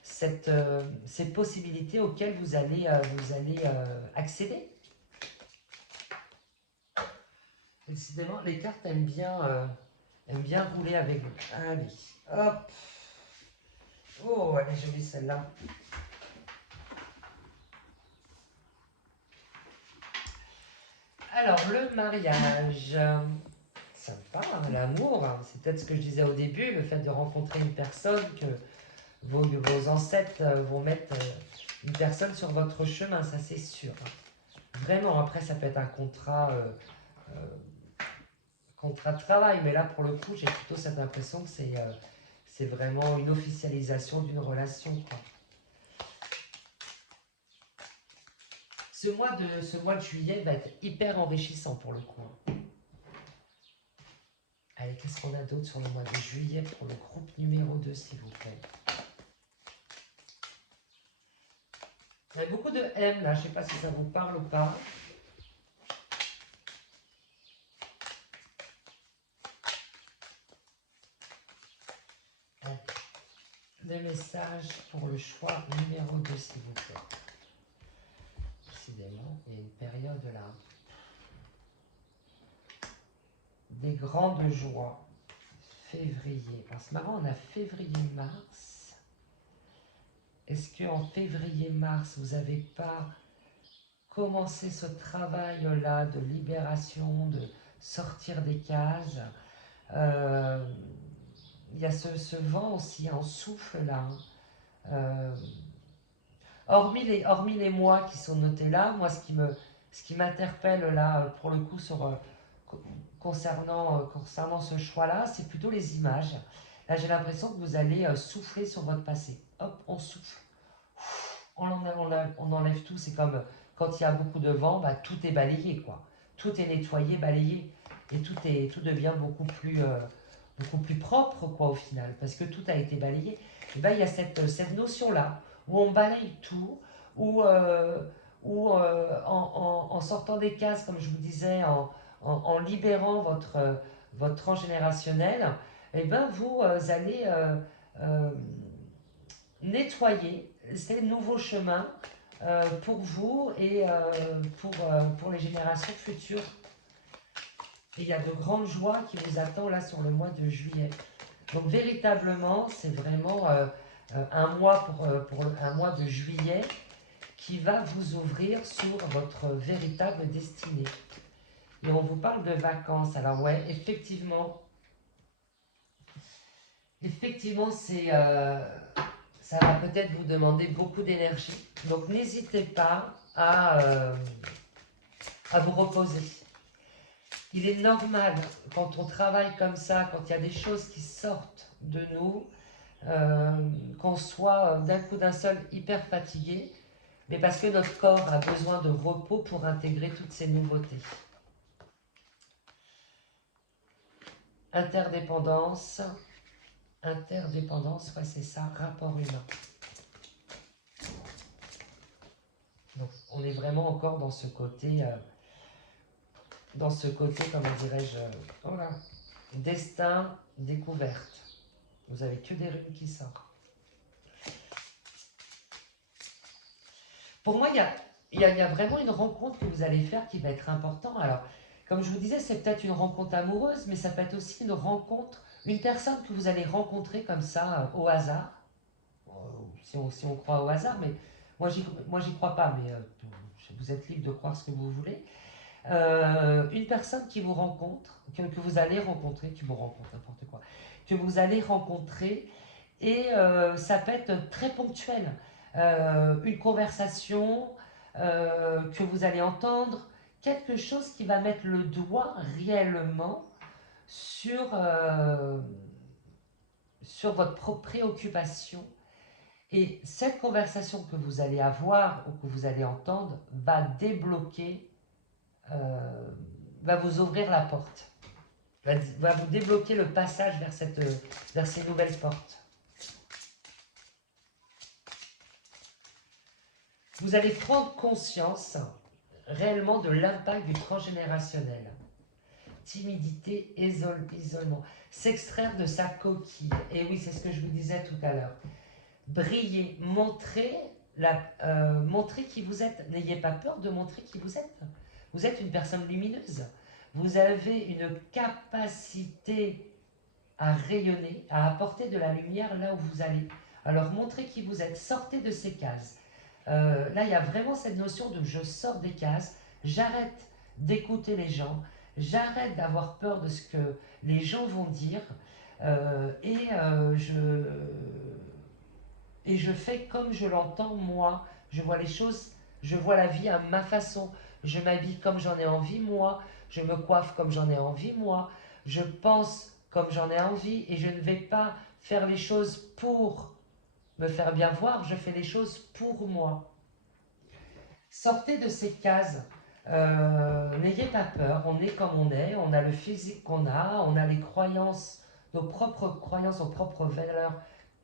ces possibilités auxquelles vous allez accéder. Décidément, les cartes aiment bien rouler avec vous. Allez, hop. Oh, elle est jolie celle-là. Alors, le mariage. Sympa, hein, l'amour, hein. C'est peut-être ce que je disais au début, le fait de rencontrer une personne, que vos ancêtres vont mettre une personne sur votre chemin, ça c'est sûr. Vraiment, après ça peut être un euh, contrat de travail, mais là pour le coup j'ai plutôt cette impression que c'est vraiment une officialisation d'une relation, quoi. Ce mois de juillet va être hyper enrichissant pour le coup. Allez, qu'est-ce qu'on a d'autre sur le mois de juillet pour le groupe numéro 2, s'il vous plaît? Il y a beaucoup de M là, je ne sais pas si ça vous parle ou pas. Des messages pour le choix numéro 2, s'il vous plaît. Décidément, il y a une période là. Des grandes joies. Février. Alors c'est marrant, on a février-mars. Est-ce qu'en février-mars, vous n'avez pas commencé ce travail-là de libération, de sortir des cases? Il y a ce vent aussi, en souffle là. Hormis les mois qui sont notés là, moi ce qui m'interpelle là pour le coup concernant ce choix-là, c'est plutôt les images. Là j'ai l'impression que vous allez souffler sur votre passé. Hop, on souffle. On enlève tout, c'est comme quand il y a beaucoup de vent, bah, tout est balayé quoi. Tout est nettoyé, balayé. Et tout devient beaucoup plus propre quoi au final, parce que tout a été balayé. Et ben, il y a cette notion-là, où on balaye tout, où en sortant des cases, comme je vous disais, en libérant votre transgénérationnel, et ben, vous allez euh, nettoyer ces nouveaux chemins pour vous et pour les générations futures. Et il y a de grandes joies qui vous attendent là sur le mois de juillet. Donc véritablement, c'est vraiment un mois pour un mois de juillet qui va vous ouvrir sur votre véritable destinée. Et on vous parle de vacances. Alors ouais, effectivement, ça va peut-être vous demander beaucoup d'énergie. Donc n'hésitez pas à vous reposer. Il est normal, quand on travaille comme ça, quand il y a des choses qui sortent de nous, qu'on soit d'un coup d'un seul hyper fatigué, mais parce que notre corps a besoin de repos pour intégrer toutes ces nouveautés. Interdépendance, ouais c'est ça, rapport humain. Donc on est vraiment encore dans ce côté, comment dirais-je, voilà, destin, découverte. Vous avez que des runes qui sortent. Pour moi, il y a vraiment une rencontre que vous allez faire qui va être importante. Alors, comme je vous disais, c'est peut-être une rencontre amoureuse, mais ça peut être aussi une rencontre, une personne que vous allez rencontrer comme ça, au hasard. Si on croit au hasard, mais moi j'y crois pas, mais vous êtes libre de croire ce que vous voulez. Une personne qui vous rencontre, que vous allez rencontrer, qui vous rencontre, n'importe quoi, que vous allez rencontrer, et ça peut être très ponctuel. Une conversation que vous allez entendre, quelque chose qui va mettre le doigt réellement sur votre préoccupation. Et cette conversation que vous allez avoir ou que vous allez entendre va débloquer, va vous ouvrir la porte, va vous débloquer le passage vers ces nouvelles portes. Vous allez prendre conscience réellement de l'impact du transgénérationnel. Timidité, isolement. S'extraire de sa coquille. Et oui, c'est ce que je vous disais tout à l'heure. Briller, montrer qui vous êtes. N'ayez pas peur de montrer qui vous êtes. Vous êtes une personne lumineuse. Vous avez une capacité à rayonner, à apporter de la lumière là où vous allez. Alors montrez qui vous êtes. Sortez de ces cases. Là, il y a vraiment cette notion de je sors des cases, j'arrête d'écouter les gens, j'arrête d'avoir peur de ce que les gens vont dire, et je fais comme je l'entends moi. Je vois les choses, je vois la vie à ma façon. Je m'habille comme j'en ai envie moi, je me coiffe comme j'en ai envie moi, je pense comme j'en ai envie, et je ne vais pas faire les choses pour me faire bien voir, je fais les choses pour moi. Sortez de ces cases. N'ayez pas peur, on est comme on a le physique qu'on a, on a les croyances, nos propres croyances, nos propres valeurs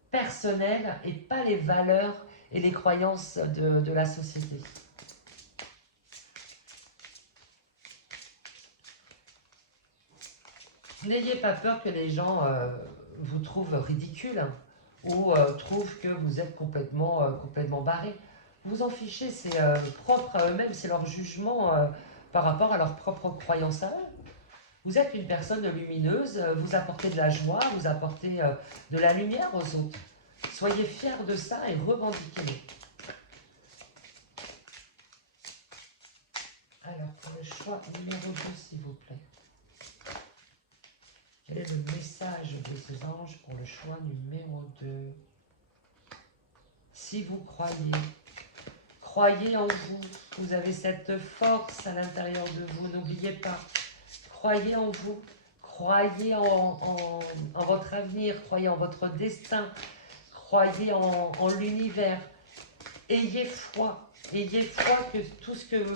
personnelles et pas les valeurs et les croyances de la société. N'ayez pas peur que les gens vous trouvent ridicule, hein, ou trouvent que vous êtes complètement barré. Vous en fichez, c'est propre à eux-mêmes, c'est leur jugement par rapport à leurs propres croyances à eux. Vous êtes une personne lumineuse, vous apportez de la joie, vous apportez de la lumière aux autres. Soyez fiers de ça et revendiquez-le. Alors, pour le choix numéro 2, s'il vous plaît. Quel est le message des anges pour le choix numéro 2? Si vous croyez en vous, vous avez cette force à l'intérieur de vous, n'oubliez pas. Croyez en vous, croyez en votre avenir, croyez en votre destin, croyez en l'univers. Ayez foi que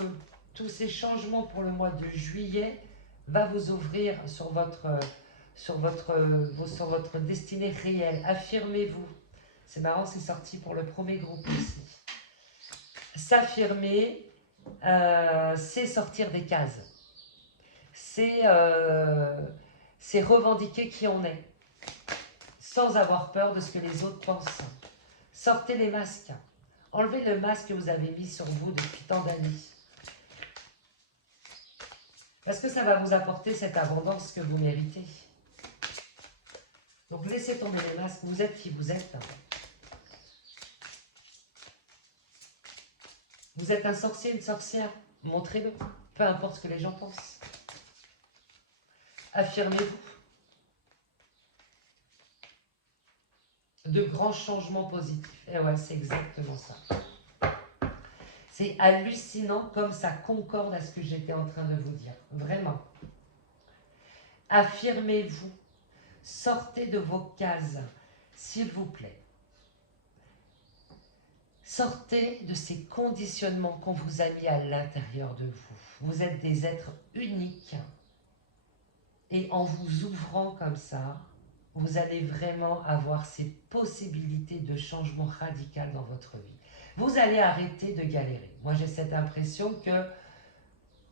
tous ces changements pour le mois de juillet va vous ouvrir sur votre destinée réelle. Affirmez-vous. C'est marrant, c'est sorti pour le premier groupe ici. S'affirmer, c'est sortir des cases. C'est revendiquer qui on est, sans avoir peur de ce que les autres pensent. Sortez les masques. Enlevez le masque que vous avez mis sur vous depuis tant d'années. Parce que ça va vous apporter cette abondance que vous méritez. Donc laissez tomber les masques, vous êtes qui vous êtes. Vous êtes un sorcier, une sorcière, montrez-le, peu importe ce que les gens pensent. Affirmez-vous. De grands changements positifs. Et ouais, c'est exactement ça. C'est hallucinant comme ça concorde à ce que j'étais en train de vous dire. Vraiment. Affirmez-vous. Sortez de vos cases, s'il vous plaît. Sortez de ces conditionnements qu'on vous a mis à l'intérieur de vous. Vous êtes des êtres uniques. Et en vous ouvrant comme ça, vous allez vraiment avoir ces possibilités de changement radical dans votre vie. Vous allez arrêter de galérer. Moi, j'ai cette impression que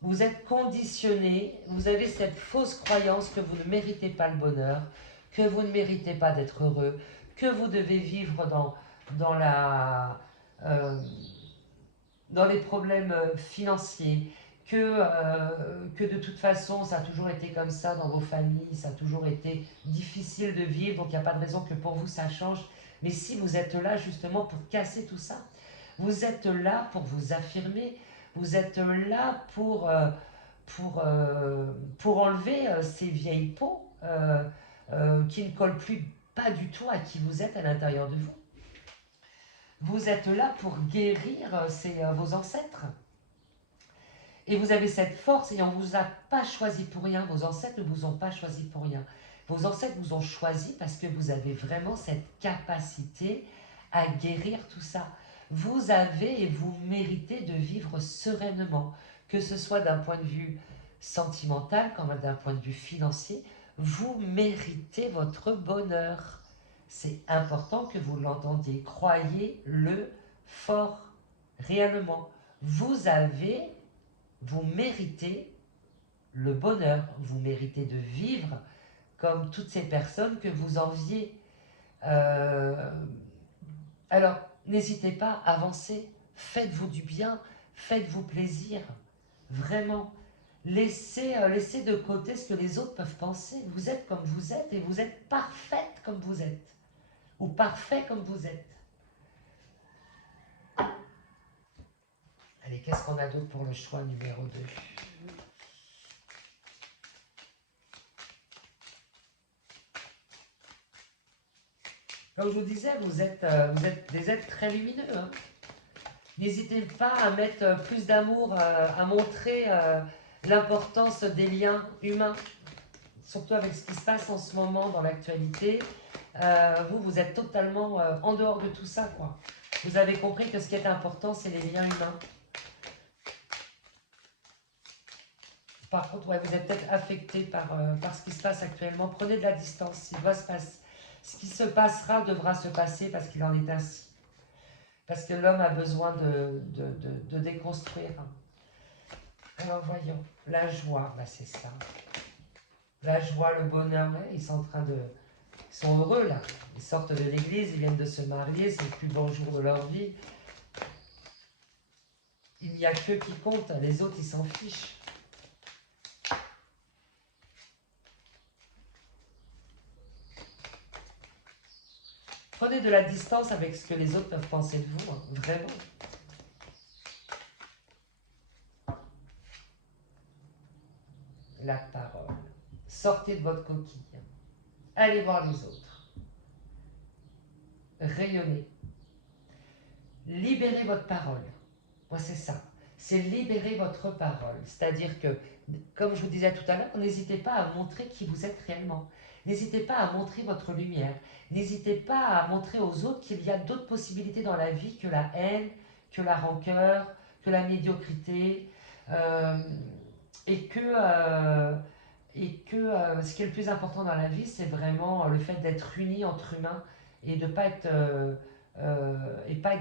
vous êtes conditionné, vous avez cette fausse croyance que vous ne méritez pas le bonheur, que vous ne méritez pas d'être heureux, que vous devez vivre dans les problèmes financiers, que de toute façon, ça a toujours été comme ça dans vos familles, ça a toujours été difficile de vivre, donc il n'y a pas de raison que pour vous ça change. Mais si vous êtes là justement pour casser tout ça, vous êtes là pour vous affirmer, vous êtes là pour enlever ces vieilles peaux qui ne collent plus pas du tout à qui vous êtes à l'intérieur de vous. Vous êtes là pour guérir vos ancêtres. Et vous avez cette force et on ne vous a pas choisi pour rien. Vos ancêtres ne vous ont pas choisi pour rien. Vos ancêtres vous ont choisi parce que vous avez vraiment cette capacité à guérir tout ça. Vous avez et vous méritez de vivre sereinement, que ce soit d'un point de vue sentimental comme d'un point de vue financier. Vous méritez votre bonheur. C'est important que vous l'entendiez. Croyez-le fort, réellement. Vous méritez le bonheur, vous méritez de vivre comme toutes ces personnes que vous enviez. Alors, n'hésitez pas, avancez, faites-vous du bien, faites-vous plaisir, vraiment. Laissez de côté ce que les autres peuvent penser. Vous êtes comme vous êtes et vous êtes parfaite comme vous êtes, ou parfait comme vous êtes. Allez, qu'est-ce qu'on a d'autre pour le choix numéro 2? Comme je vous disais, vous êtes des êtres très lumineux. Hein. N'hésitez pas à mettre plus d'amour, à montrer l'importance des liens humains, surtout avec ce qui se passe en ce moment dans l'actualité. Vous êtes totalement en dehors de tout ça, quoi. Vous avez compris que ce qui est important, c'est les liens humains. Par contre, ouais, vous êtes peut-être affecté par ce qui se passe actuellement. Prenez de la distance. Ce qui se passera devra se passer parce qu'il en est ainsi. Parce que l'homme a besoin de déconstruire. Alors voyons, la joie, bah c'est ça. La joie, le bonheur, ouais, ils sont heureux là. Ils sortent de l'église, ils viennent de se marier, c'est le plus beau jour de leur vie. Il n'y a que qui compte, les autres ils s'en fichent. Prenez de la distance avec ce que les autres peuvent penser de vous, hein, vraiment. La parole. Sortez de votre coquille. Allez voir les autres. Rayonnez. Libérez votre parole. Moi, c'est ça. C'est libérer votre parole. C'est-à-dire que, comme je vous disais tout à l'heure, n'hésitez pas à montrer qui vous êtes réellement. N'hésitez pas à montrer votre lumière. N'hésitez pas à montrer aux autres qu'il y a d'autres possibilités dans la vie que la haine, que la rancœur, que la médiocrité. Euh, et que, ce qui est le plus important dans la vie, c'est vraiment le fait d'être unis entre humains et de pas être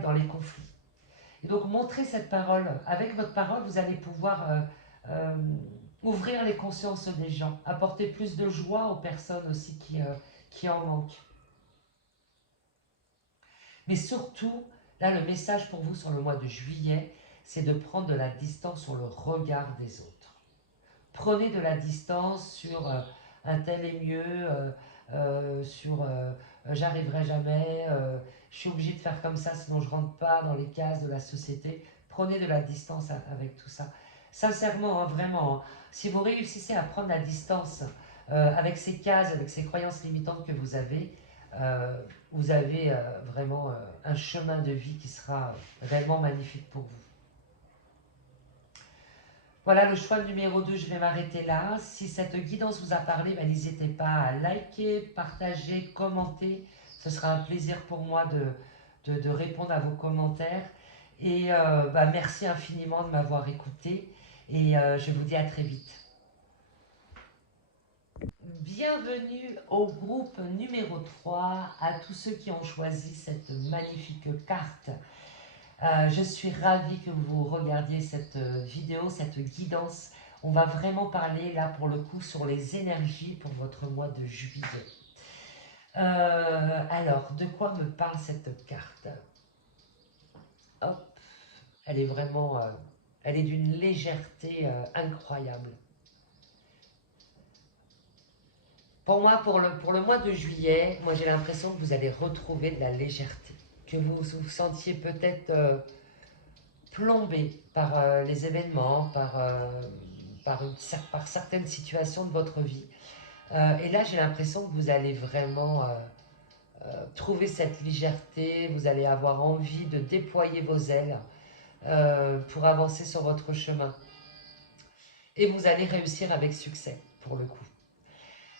dans les conflits. Et donc, montrez cette parole. Avec votre parole, vous allez pouvoir euh, ouvrir les consciences des gens, apporter plus de joie aux personnes aussi qui en manquent. Mais surtout, là, le message pour vous sur le mois de juillet, c'est de prendre de la distance sur le regard des autres. Prenez de la distance sur un tel est mieux, sur j'arriverai jamais, je suis obligé de faire comme ça sinon je rentre pas dans les cases de la société. Prenez de la distance avec tout ça. Sincèrement, hein, vraiment, hein, si vous réussissez à prendre la distance avec ces cases, avec ces croyances limitantes que vous avez vraiment un chemin de vie qui sera réellement magnifique pour vous. Voilà le choix numéro 2, je vais m'arrêter là. Si cette guidance vous a parlé, ben, n'hésitez pas à liker, partager, commenter. Ce sera un plaisir pour moi de répondre à vos commentaires. Et ben, merci infiniment de m'avoir écouté. Et je vous dis à très vite. Bienvenue au groupe numéro 3, à tous ceux qui ont choisi cette magnifique carte. Je suis ravie que vous regardiez cette vidéo, cette guidance. On va vraiment parler là pour le coup sur les énergies pour votre mois de juillet. Alors, de quoi me parle cette carte? Hop, elle est vraiment, elle est d'une légèreté incroyable. Pour moi, pour le mois de juillet, moi j'ai l'impression que vous allez retrouver de la légèreté, que vous vous sentiez peut-être plombé par les événements, par certaines situations de votre vie. Et là, j'ai l'impression que vous allez vraiment trouver cette légèreté, vous allez avoir envie de déployer vos ailes pour avancer sur votre chemin. Et vous allez réussir avec succès, pour le coup.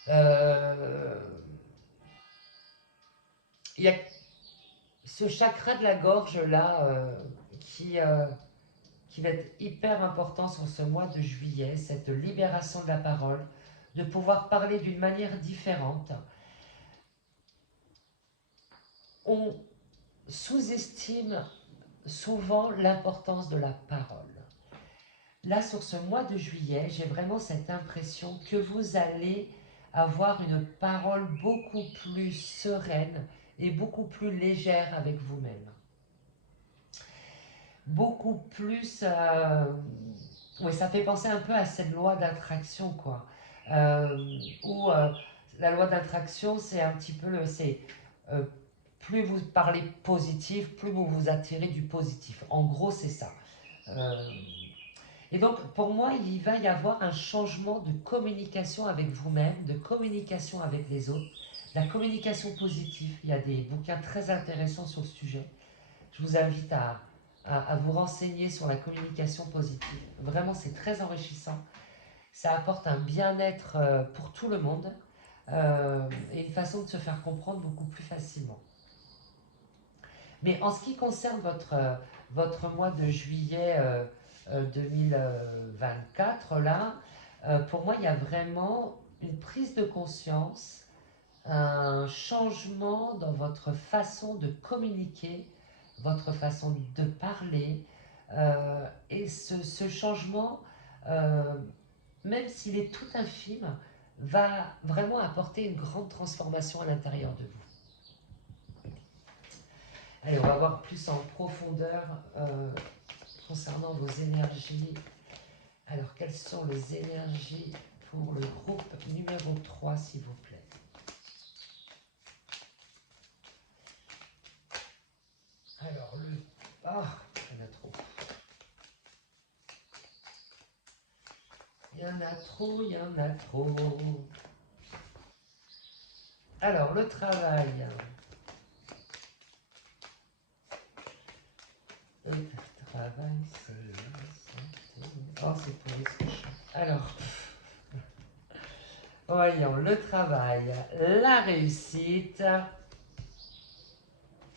Euh, Il y a ce chakra de la gorge là qui va être hyper important sur ce mois de juillet, cette libération de la parole, de pouvoir parler d'une manière différente. On sous-estime souvent l'importance de la parole. Là, sur ce mois de juillet, j'ai vraiment cette impression que vous allez avoir une parole beaucoup plus sereine et beaucoup plus légère avec vous-même. Beaucoup plus... oui, ça fait penser un peu à cette loi d'attraction, quoi. Où la loi d'attraction, c'est un petit peu euh, plus vous parlez positif, plus vous vous attirez du positif. En gros, c'est ça. Euh, et donc, pour moi, il va y avoir un changement de communication avec vous-même, de communication avec les autres, la communication positive. Il y a des bouquins très intéressants sur le sujet. Je vous invite à vous renseigner sur la communication positive. Vraiment, c'est très enrichissant. Ça apporte un bien-être pour tout le monde et une façon de se faire comprendre beaucoup plus facilement. Mais en ce qui concerne votre mois de juillet 2024, là, Pour moi, il y a vraiment une prise de conscience, un changement dans votre façon de communiquer, votre façon de parler. Et ce changement, euh, même s'il est tout infime, va vraiment apporter une grande transformation à l'intérieur de vous. Allez, on va voir plus en profondeur concernant vos énergies. Alors, quelles sont les énergies pour le groupe numéro 3, s'il vous plaît? Alors, le... Ah, il y en a trop. Il y en a trop, il y en a trop. Alors, le travail. Le travail, c'est... Oh, c'est pour les souches. Alors, voyons, le travail, la réussite.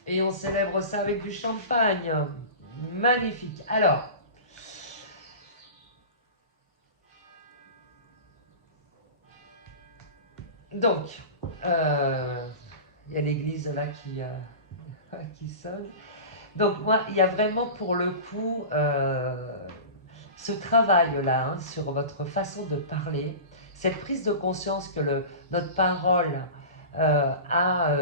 Et on célèbre ça avec du champagne. Magnifique. Alors, donc, il y a l'église là qui sonne. Donc, moi, il y a vraiment pour le coup ce travail-là sur votre façon de parler, cette prise de conscience que notre parole a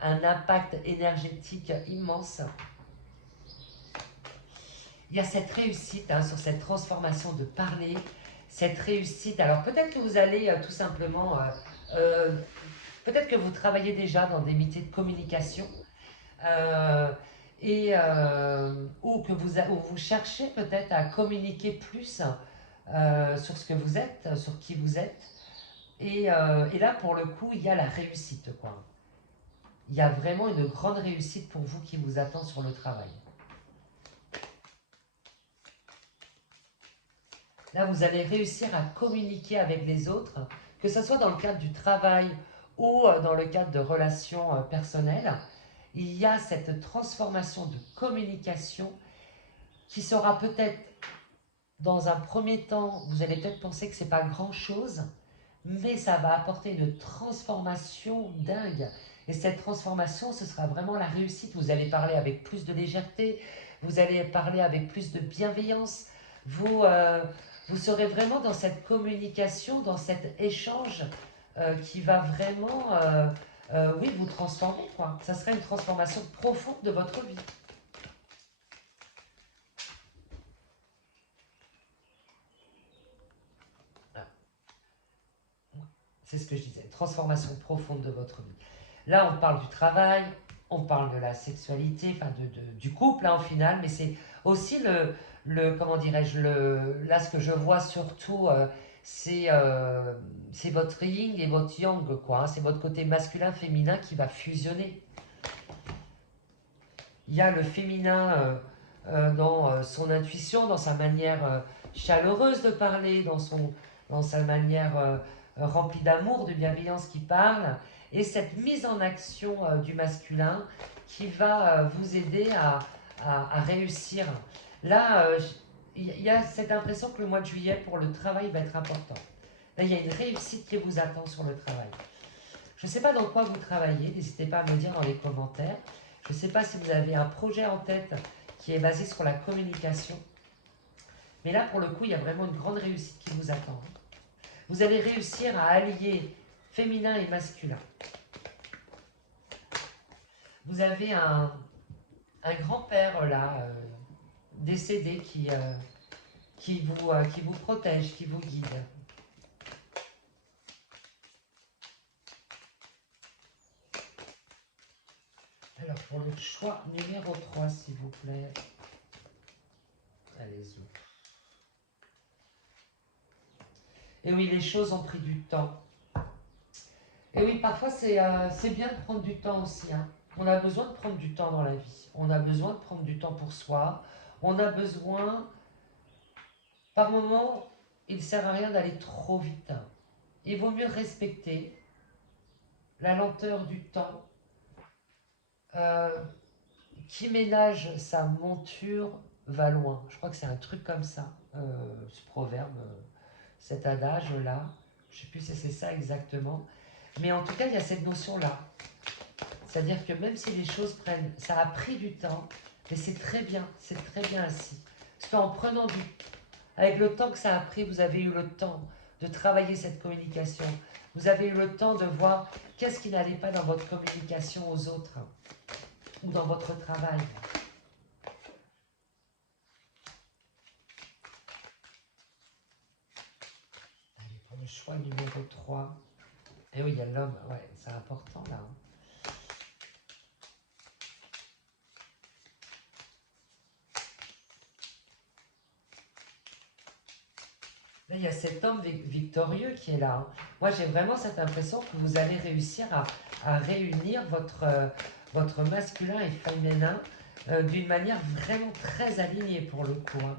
un impact énergétique immense. Il y a cette réussite sur cette transformation de parler, cette réussite. Alors peut-être que vous allez tout simplement, peut-être que vous travaillez déjà dans des métiers de communication, euh, ou que vous cherchez peut-être à communiquer plus sur ce que vous êtes, sur qui vous êtes. Et là, pour le coup, il y a la réussite, quoi. Il y a vraiment une grande réussite pour vous qui vous attend sur le travail. Là, vous allez réussir à communiquer avec les autres, que ce soit dans le cadre du travail ou dans le cadre de relations personnelles. Il y a cette transformation de communication qui sera peut-être, dans un premier temps, vous allez peut-être penser que ce n'est pas grand-chose, mais ça va apporter une transformation dingue. Et cette transformation, ce sera vraiment la réussite. Vous allez parler avec plus de légèreté, vous allez parler avec plus de bienveillance, vous serez vraiment dans cette communication, dans cet échange qui va vraiment, oui, vous transformer, quoi. Ça serait une transformation profonde de votre vie. C'est ce que je disais, une transformation profonde de votre vie. Là, on parle du travail, on parle de la sexualité, enfin du couple hein, au final, mais c'est aussi comment dirais-je, là ce que je vois surtout, c'est votre yin et votre yang, quoi. Hein, c'est votre côté masculin, féminin qui va fusionner. Il y a le féminin dans son intuition, dans sa manière chaleureuse de parler, dans sa manière remplie d'amour, de bienveillance qui parle, et cette mise en action du masculin qui va vous aider à réussir. Là, il y a cette impression que le mois de juillet pour le travail va être important. Là, il y a une réussite qui vous attend sur le travail. Je ne sais pas dans quoi vous travaillez, n'hésitez pas à me dire dans les commentaires. Je ne sais pas si vous avez un projet en tête qui est basé sur la communication. Mais là, pour le coup, il y a vraiment une grande réussite qui vous attend. Vous allez réussir à allier féminin et masculin. Vous avez un grand-père là, décédé qui vous protège, qui vous guide. Alors, pour le choix numéro 3, s'il vous plaît. Allez-y. Et oui, les choses ont pris du temps. Et oui, parfois c'est bien de prendre du temps aussi. Hein. On a besoin de prendre du temps dans la vie. On a besoin de prendre du temps pour soi. On a besoin, par moment, il ne sert à rien d'aller trop vite. Il vaut mieux respecter la lenteur du temps. Euh, qui ménage sa monture va loin. Je crois que c'est un truc comme ça, ce proverbe. cet adage-là. Je ne sais plus si c'est ça exactement. Mais en tout cas, il y a cette notion-là. C'est-à-dire que même si les choses prennent... Ça a pris du temps, mais c'est très bien ainsi. Parce qu'en prenant du... Avec le temps que ça a pris, vous avez eu le temps de travailler cette communication. Vous avez eu le temps de voir qu'est-ce qui n'allait pas dans votre communication aux autres ou dans votre travail. Allez, pour le choix numéro 3. Et oui, il y a l'homme. Ouais, c'est important là. Là, il y a cet homme victorieux qui est là. Hein. Moi, j'ai vraiment cette impression que vous allez réussir à réunir votre masculin et féminin d'une manière vraiment très alignée pour le coup. Hein.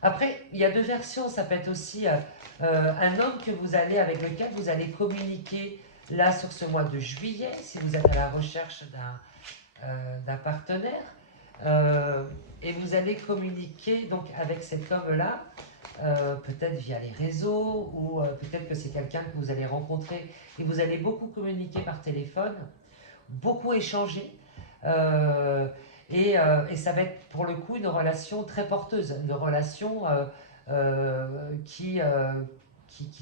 Après, il y a deux versions. Ça peut être aussi un homme que vous allez, avec lequel vous allez communiquer là sur ce mois de juillet, si vous êtes à la recherche d'un partenaire. Et vous allez communiquer donc avec cet homme-là, peut-être via les réseaux, ou peut-être que c'est quelqu'un que vous allez rencontrer, et vous allez beaucoup communiquer par téléphone, beaucoup échanger, et ça va être pour le coup une relation très porteuse, une relation qui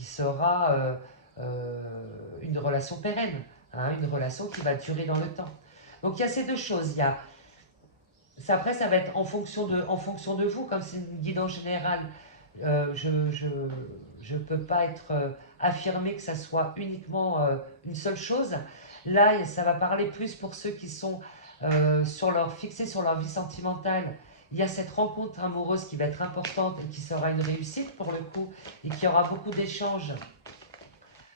sera une relation pérenne, hein, une relation qui va durer dans le temps. Donc il y a ces deux choses. Il y a, après, ça va être en fonction de vous, comme c'est une guidance générale. Je ne peux pas être affirmé que ça soit uniquement une seule chose. Là, ça va parler plus pour ceux qui sont fixés sur leur vie sentimentale. Il y a cette rencontre amoureuse qui va être importante et qui sera une réussite pour le coup, et qui aura beaucoup d'échanges,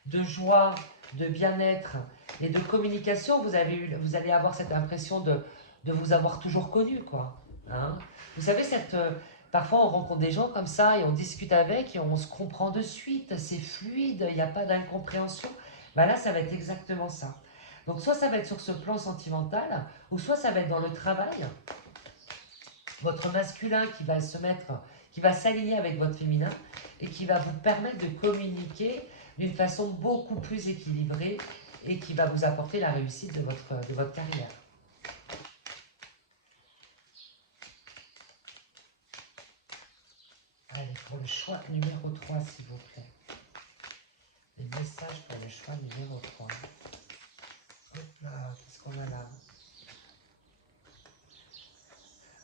de joie, de bien-être et de communication. Vous allez avoir cette impression de vous avoir toujours connu, quoi. Hein. Vous savez, parfois on rencontre des gens comme ça et on discute avec et on se comprend de suite, c'est fluide, il n'y a pas d'incompréhension. Ben là, ça va être exactement ça. Donc soit ça va être sur ce plan sentimental, ou soit ça va être dans le travail. Votre masculin qui va s'aligner avec votre féminin et qui va vous permettre de communiquer d'une façon beaucoup plus équilibrée et qui va vous apporter la réussite de votre carrière. Allez, pour le choix numéro 3, s'il vous plaît. Les messages pour le choix numéro 3. Hop là, qu'est-ce qu'on a là?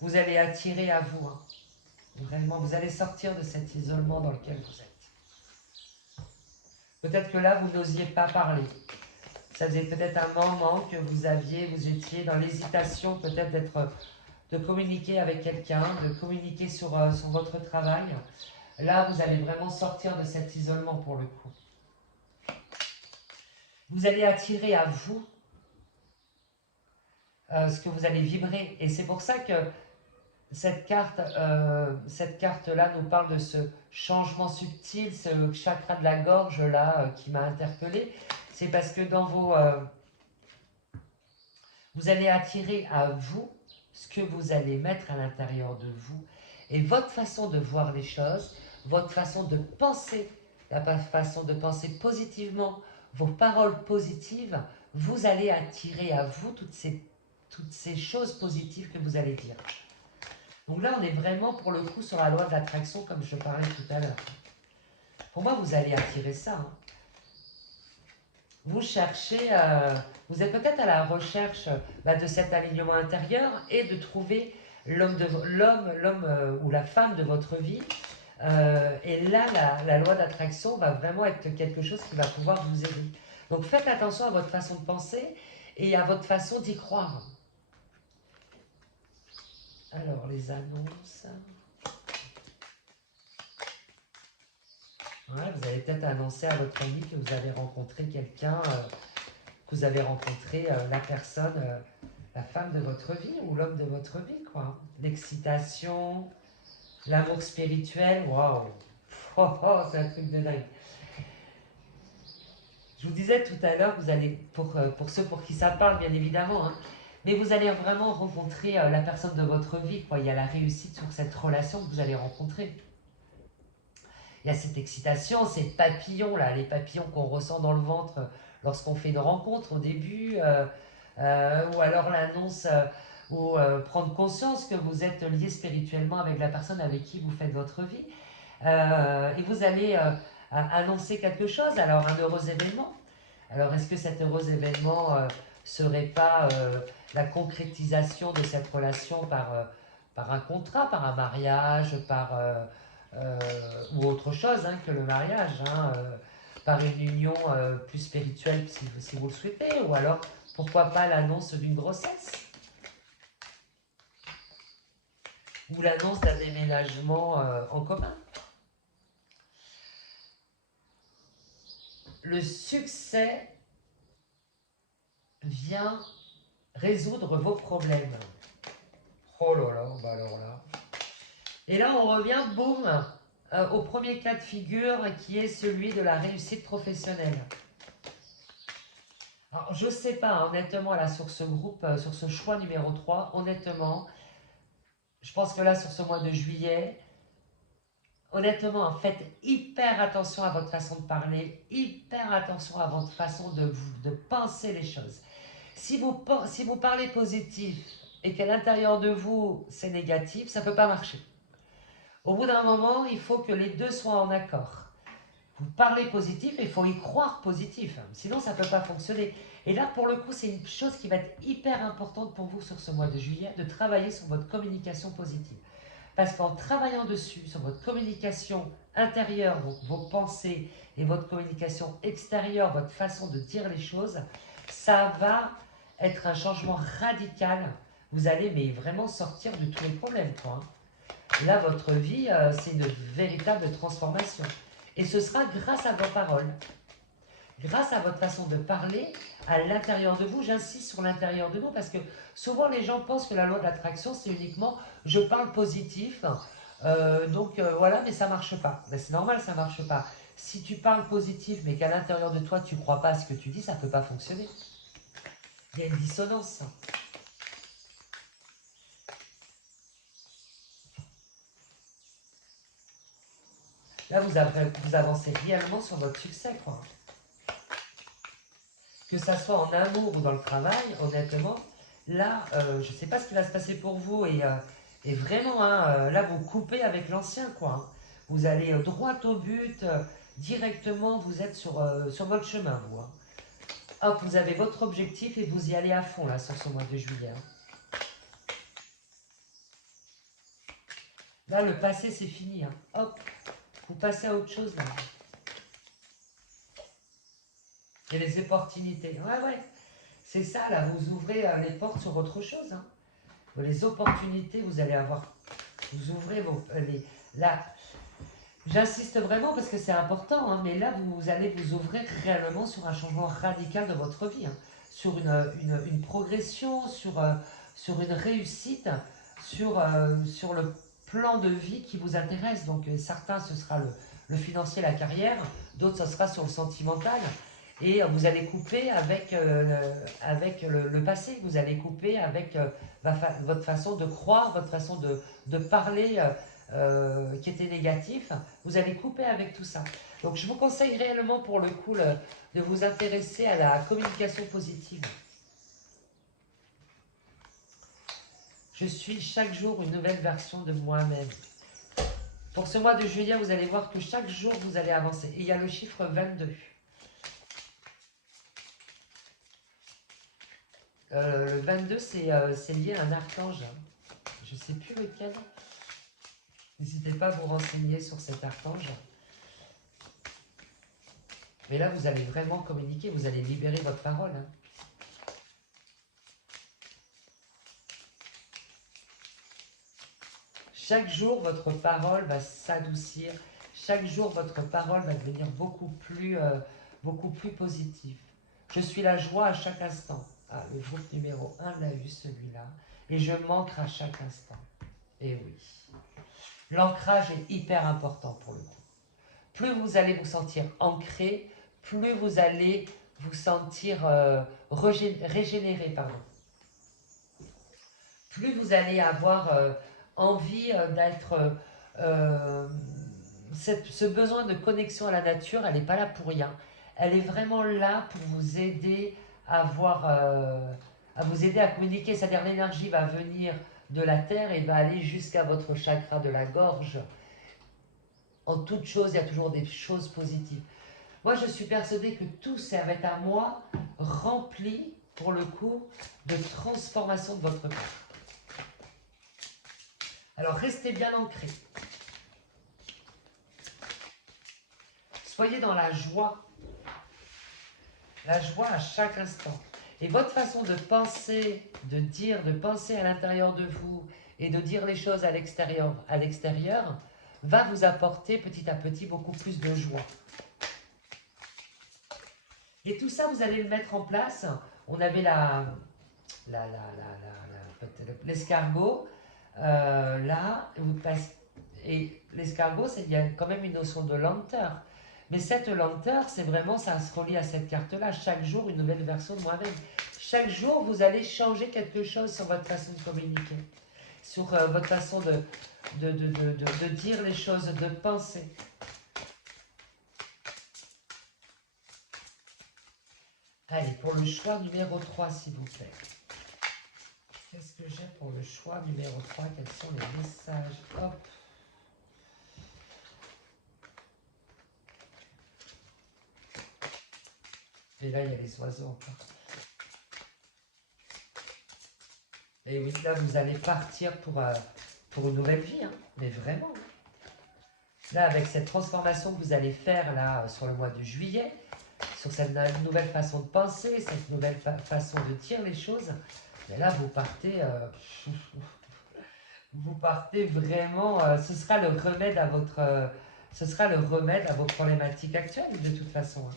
Vous allez attirer à vous, hein. Vraiment, vous allez sortir de cet isolement dans lequel vous êtes. Peut-être que là, vous n'osiez pas parler. Ça faisait peut-être un moment que vous étiez dans l'hésitation peut-être de communiquer avec quelqu'un, de communiquer sur votre travail. Là, vous allez vraiment sortir de cet isolement pour le coup. Vous allez attirer à vous ce que vous allez vibrer. Et c'est pour ça que cette carte-là nous parle de ce changement subtil, ce chakra de la gorge là qui m'a interpellé. C'est parce que vous allez attirer à vous ce que vous allez mettre à l'intérieur de vous. Et votre façon de voir les choses, votre façon de penser, la façon de penser positivement, vos paroles positives, vous allez attirer à vous toutes ces choses positives que vous allez dire. Donc là, on est vraiment pour le coup sur la loi de l'attraction comme je parlais tout à l'heure. Pour moi, vous allez attirer ça. Hein. Vous cherchez, vous êtes peut-être à la recherche de cet alignement intérieur et de trouver l'homme ou la femme de votre vie. Et là, la loi d'attraction va vraiment être quelque chose qui va pouvoir vous aider. Donc faites attention à votre façon de penser et à votre façon d'y croire. Alors, les annonces. Ouais, vous allez peut-être annoncer à votre ami que vous avez rencontré quelqu'un, que vous avez rencontré la personne, la femme de votre vie ou l'homme de votre vie, quoi. L'excitation, l'amour spirituel, waouh, oh, c'est un truc de dingue. Je vous disais tout à l'heure, vous allez, pour ceux pour qui ça parle, bien évidemment, hein, mais vous allez vraiment rencontrer la personne de votre vie, quoi. Il y a la réussite sur cette relation que vous allez rencontrer. Il y a cette excitation, ces papillons là, les papillons qu'on ressent dans le ventre lorsqu'on fait une rencontre au début, ou alors l'annonce, ou prendre conscience que vous êtes lié spirituellement avec la personne avec qui vous faites votre vie. Et vous allez annoncer quelque chose, alors un heureux événement. Alors est-ce que cet heureux événement serait pas la concrétisation de cette relation par un contrat, par un mariage, euh, ou autre chose hein, que le mariage, hein, par une union plus spirituelle si vous le souhaitez, ou alors pourquoi pas l'annonce d'une grossesse, ou l'annonce d'un déménagement en commun. Le succès vient résoudre vos problèmes. Oh là là, bah alors là. Et là, on revient, boum, au premier cas de figure qui est celui de la réussite professionnelle. Alors, je ne sais pas, honnêtement, là, sur ce groupe, sur ce choix numéro 3, honnêtement, je pense que là, sur ce mois de juillet, honnêtement, faites hyper attention à votre façon de parler, hyper attention à votre façon de penser les choses. Si vous parlez positif et qu'à l'intérieur de vous, c'est négatif, ça ne peut pas marcher. Au bout d'un moment, il faut que les deux soient en accord. Vous parlez positif, il faut y croire positif, sinon ça ne peut pas fonctionner. Et là, pour le coup, c'est une chose qui va être hyper importante pour vous sur ce mois de juillet, de travailler sur votre communication positive. Parce qu'en travaillant dessus, sur votre communication intérieure, vos pensées, et votre communication extérieure, votre façon de dire les choses, ça va être un changement radical. Vous allez mais vraiment sortir de tous les problèmes, quoi. Là, votre vie, c'est une véritable transformation. Et ce sera grâce à vos paroles, grâce à votre façon de parler à l'intérieur de vous. J'insiste sur l'intérieur de nous parce que souvent les gens pensent que la loi de l'attraction, c'est uniquement je parle positif, voilà, mais ça marche pas. Ben, c'est normal, ça marche pas. Si tu parles positif, mais qu'à l'intérieur de toi, tu crois pas à ce que tu dis, ça peut pas fonctionner. Il y a une dissonance. Là, vous avancez réellement sur votre succès, quoi. Que ça soit en amour ou dans le travail, honnêtement, là, je ne sais pas ce qui va se passer pour vous et vraiment, hein, là, vous coupez avec l'ancien, quoi. Hein. Vous allez droit au but, directement, vous êtes sur votre chemin, vous. Hein. Hop, vous avez votre objectif et vous y allez à fond, là, sur ce mois de juillet. Hein. Là, le passé, c'est fini. Hein. Hop, vous passez à autre chose, là. Et les opportunités. Ouais, ouais. C'est ça, là, vous ouvrez les portes sur autre chose. Hein. Les opportunités, vous allez avoir. Vous ouvrez là, j'insiste vraiment parce que c'est important, hein, mais là, vous allez vous ouvrir réellement sur un changement radical de votre vie, hein, sur une progression, sur une réussite, sur le plan de vie qui vous intéresse. Donc, certains, ce sera le financier, la carrière, d'autres, ce sera sur le sentimental. Et vous allez couper avec le passé, vous allez couper avec votre façon de croire, votre façon de parler qui était négatif, vous allez couper avec tout ça. Donc je vous conseille réellement pour le coup de vous intéresser à la communication positive. Je suis chaque jour une nouvelle version de moi-même. Pour ce mois de juillet, vous allez voir que chaque jour, vous allez avancer. Et il y a le chiffre 22. Le 22, c'est lié à un archange. Je ne sais plus lequel. N'hésitez pas à vous renseigner sur cet archange. Mais là, vous allez vraiment communiquer, vous allez libérer votre parole. Hein. Chaque jour, votre parole va s'adoucir. Chaque jour, votre parole va devenir beaucoup plus positive. Je suis la joie à chaque instant. Ah, le groupe numéro 1 l'a eu, celui-là. Et je m'ancre à chaque instant. Et oui. L'ancrage est hyper important pour le coup. Plus vous allez vous sentir ancré, plus vous allez vous sentir régénéré. Pardon. Plus vous allez avoir envie d'être ce besoin de connexion à la nature, elle n'est pas là pour rien. Elle est vraiment là pour vous aider à avoir, à vous aider à communiquer. C'est-à-dire l'énergie va venir de la terre et va aller jusqu'à votre chakra de la gorge. En toute chose, il y a toujours des choses positives. Moi, je suis persuadée que tout ça va être à moi rempli, pour le coup, de transformation de votre corps. Alors, restez bien ancrés. Soyez dans la joie à chaque instant. Et votre façon de penser, de dire, de penser à l'intérieur de vous et de dire les choses à l'extérieur, va vous apporter petit à petit beaucoup plus de joie. Et tout ça, vous allez le mettre en place. On avait l'escargot, là, et l'escargot, il y a quand même une notion de lenteur. Mais cette lenteur, c'est vraiment, ça se relie à cette carte-là. Chaque jour, une nouvelle version de moi-même. Chaque jour, vous allez changer quelque chose sur votre façon de communiquer, sur votre façon de dire les choses, de penser. Allez, pour le choix numéro 3, s'il vous plaît. Qu'est-ce que j'ai pour le choix numéro 3? Quels sont les messages? Hop. Et là, il y a les oiseaux encore. Et oui, là, vous allez partir pour une nouvelle vie, hein. Mais vraiment. Là, avec cette transformation que vous allez faire là sur le mois de juillet, sur cette nouvelle façon de penser, cette nouvelle façon de dire les choses, mais là, vous partez vraiment. Ce sera le remède à ce sera le remède à vos problématiques actuelles, de toute façon. Hein.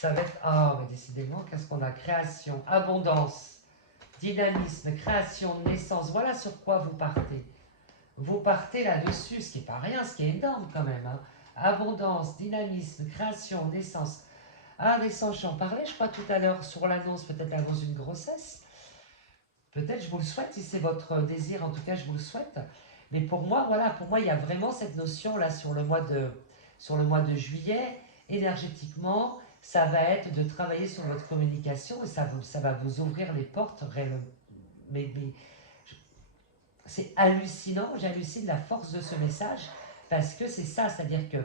Ça va être, mais décidément, qu'est-ce qu'on a? Création, abondance, dynamisme, création, naissance. Voilà sur quoi vous partez. Vous partez là-dessus, ce qui n'est pas rien, ce qui est énorme quand même. Hein. Abondance, dynamisme, création, naissance. Ah, naissance, j'en parlais, je crois, tout à l'heure sur l'annonce, peut-être l'annonce d'une grossesse. Peut-être, je vous le souhaite, si c'est votre désir, en tout cas, je vous le souhaite. Mais pour moi, voilà, pour moi, il y a vraiment cette notion là sur le mois de juillet, énergétiquement, ça va être de travailler sur votre communication et ça va vous ouvrir les portes réellement. Mais c'est hallucinant, j'hallucine la force de ce message parce que c'est ça, c'est-à-dire que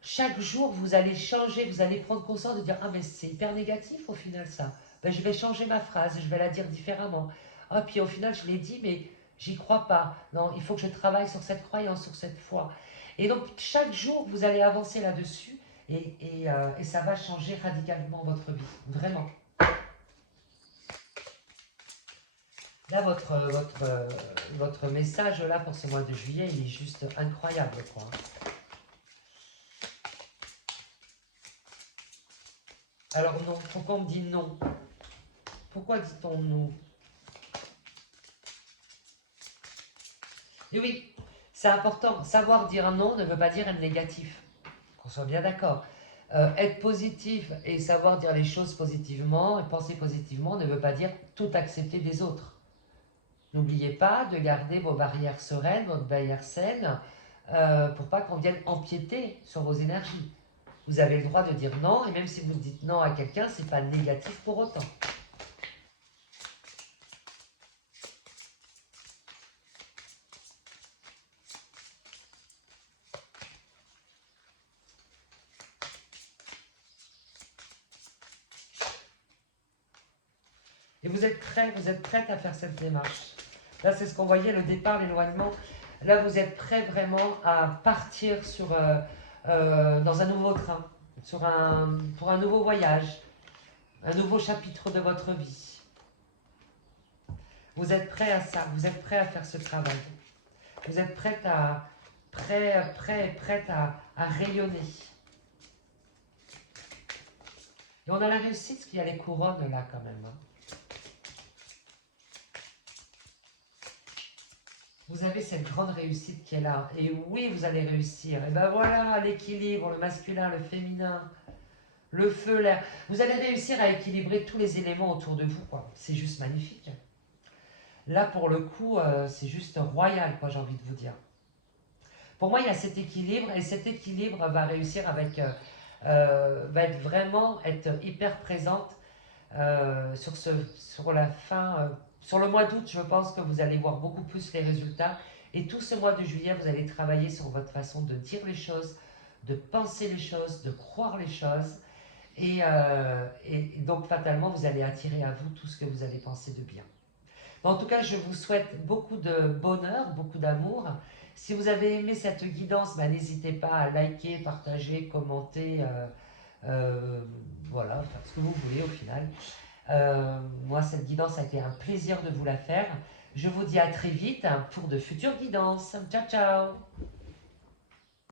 chaque jour vous allez changer, vous allez prendre conscience de dire ah mais c'est hyper négatif au final ça, ben, je vais changer ma phrase, je vais la dire différemment. Ah puis au final je l'ai dit mais j'y crois pas, non il faut que je travaille sur cette croyance, sur cette foi. Et donc chaque jour vous allez avancer là-dessus et ça va changer radicalement votre vie, vraiment. Là, votre message là pour ce mois de juillet, il est juste incroyable, je crois. Alors non, pourquoi on me dit non? Pourquoi dit-on non? Et oui, c'est important. Savoir dire non ne veut pas dire être négatif. Qu'on soit bien d'accord. Être positif et savoir dire les choses positivement et penser positivement ne veut pas dire tout accepter des autres. N'oubliez pas de garder vos barrières sereines, votre barrière saine, pour pas qu'on vienne empiéter sur vos énergies. Vous avez le droit de dire non, et même si vous dites non à quelqu'un, c'est pas négatif pour autant. Et vous êtes prête à faire cette démarche. Là, c'est ce qu'on voyait, le départ, l'éloignement. Là, vous êtes prêt vraiment à partir dans un nouveau train, pour un nouveau voyage, un nouveau chapitre de votre vie. Vous êtes prêt à ça, vous êtes prêt à faire ce travail. Vous êtes prête à rayonner. Et on a la réussite, parce qu'il y a les couronnes là quand même. Hein. Vous avez cette grande réussite qui est là. Et oui, vous allez réussir. Et ben voilà, l'équilibre, le masculin, le féminin, le feu, l'air. Vous allez réussir à équilibrer tous les éléments autour de vous, quoi. C'est juste magnifique. Là, pour le coup, c'est juste royal, quoi, j'ai envie de vous dire. Pour moi, il y a cet équilibre et cet équilibre va réussir avec, va être vraiment être hyper présente sur la fin, sur le mois d'août. Je pense que vous allez voir beaucoup plus les résultats. Et tout ce mois de juillet, vous allez travailler sur votre façon de dire les choses, de penser les choses, de croire les choses. Et donc, fatalement, vous allez attirer à vous tout ce que vous allez penser de bien. En tout cas, je vous souhaite beaucoup de bonheur, beaucoup d'amour. Si vous avez aimé cette guidance, bah, n'hésitez pas à liker, partager, commenter, euh, voilà, faire ce que vous voulez au final. Moi, cette guidance a été un plaisir de vous la faire. Je vous dis à très vite pour de futures guidances. Ciao, ciao!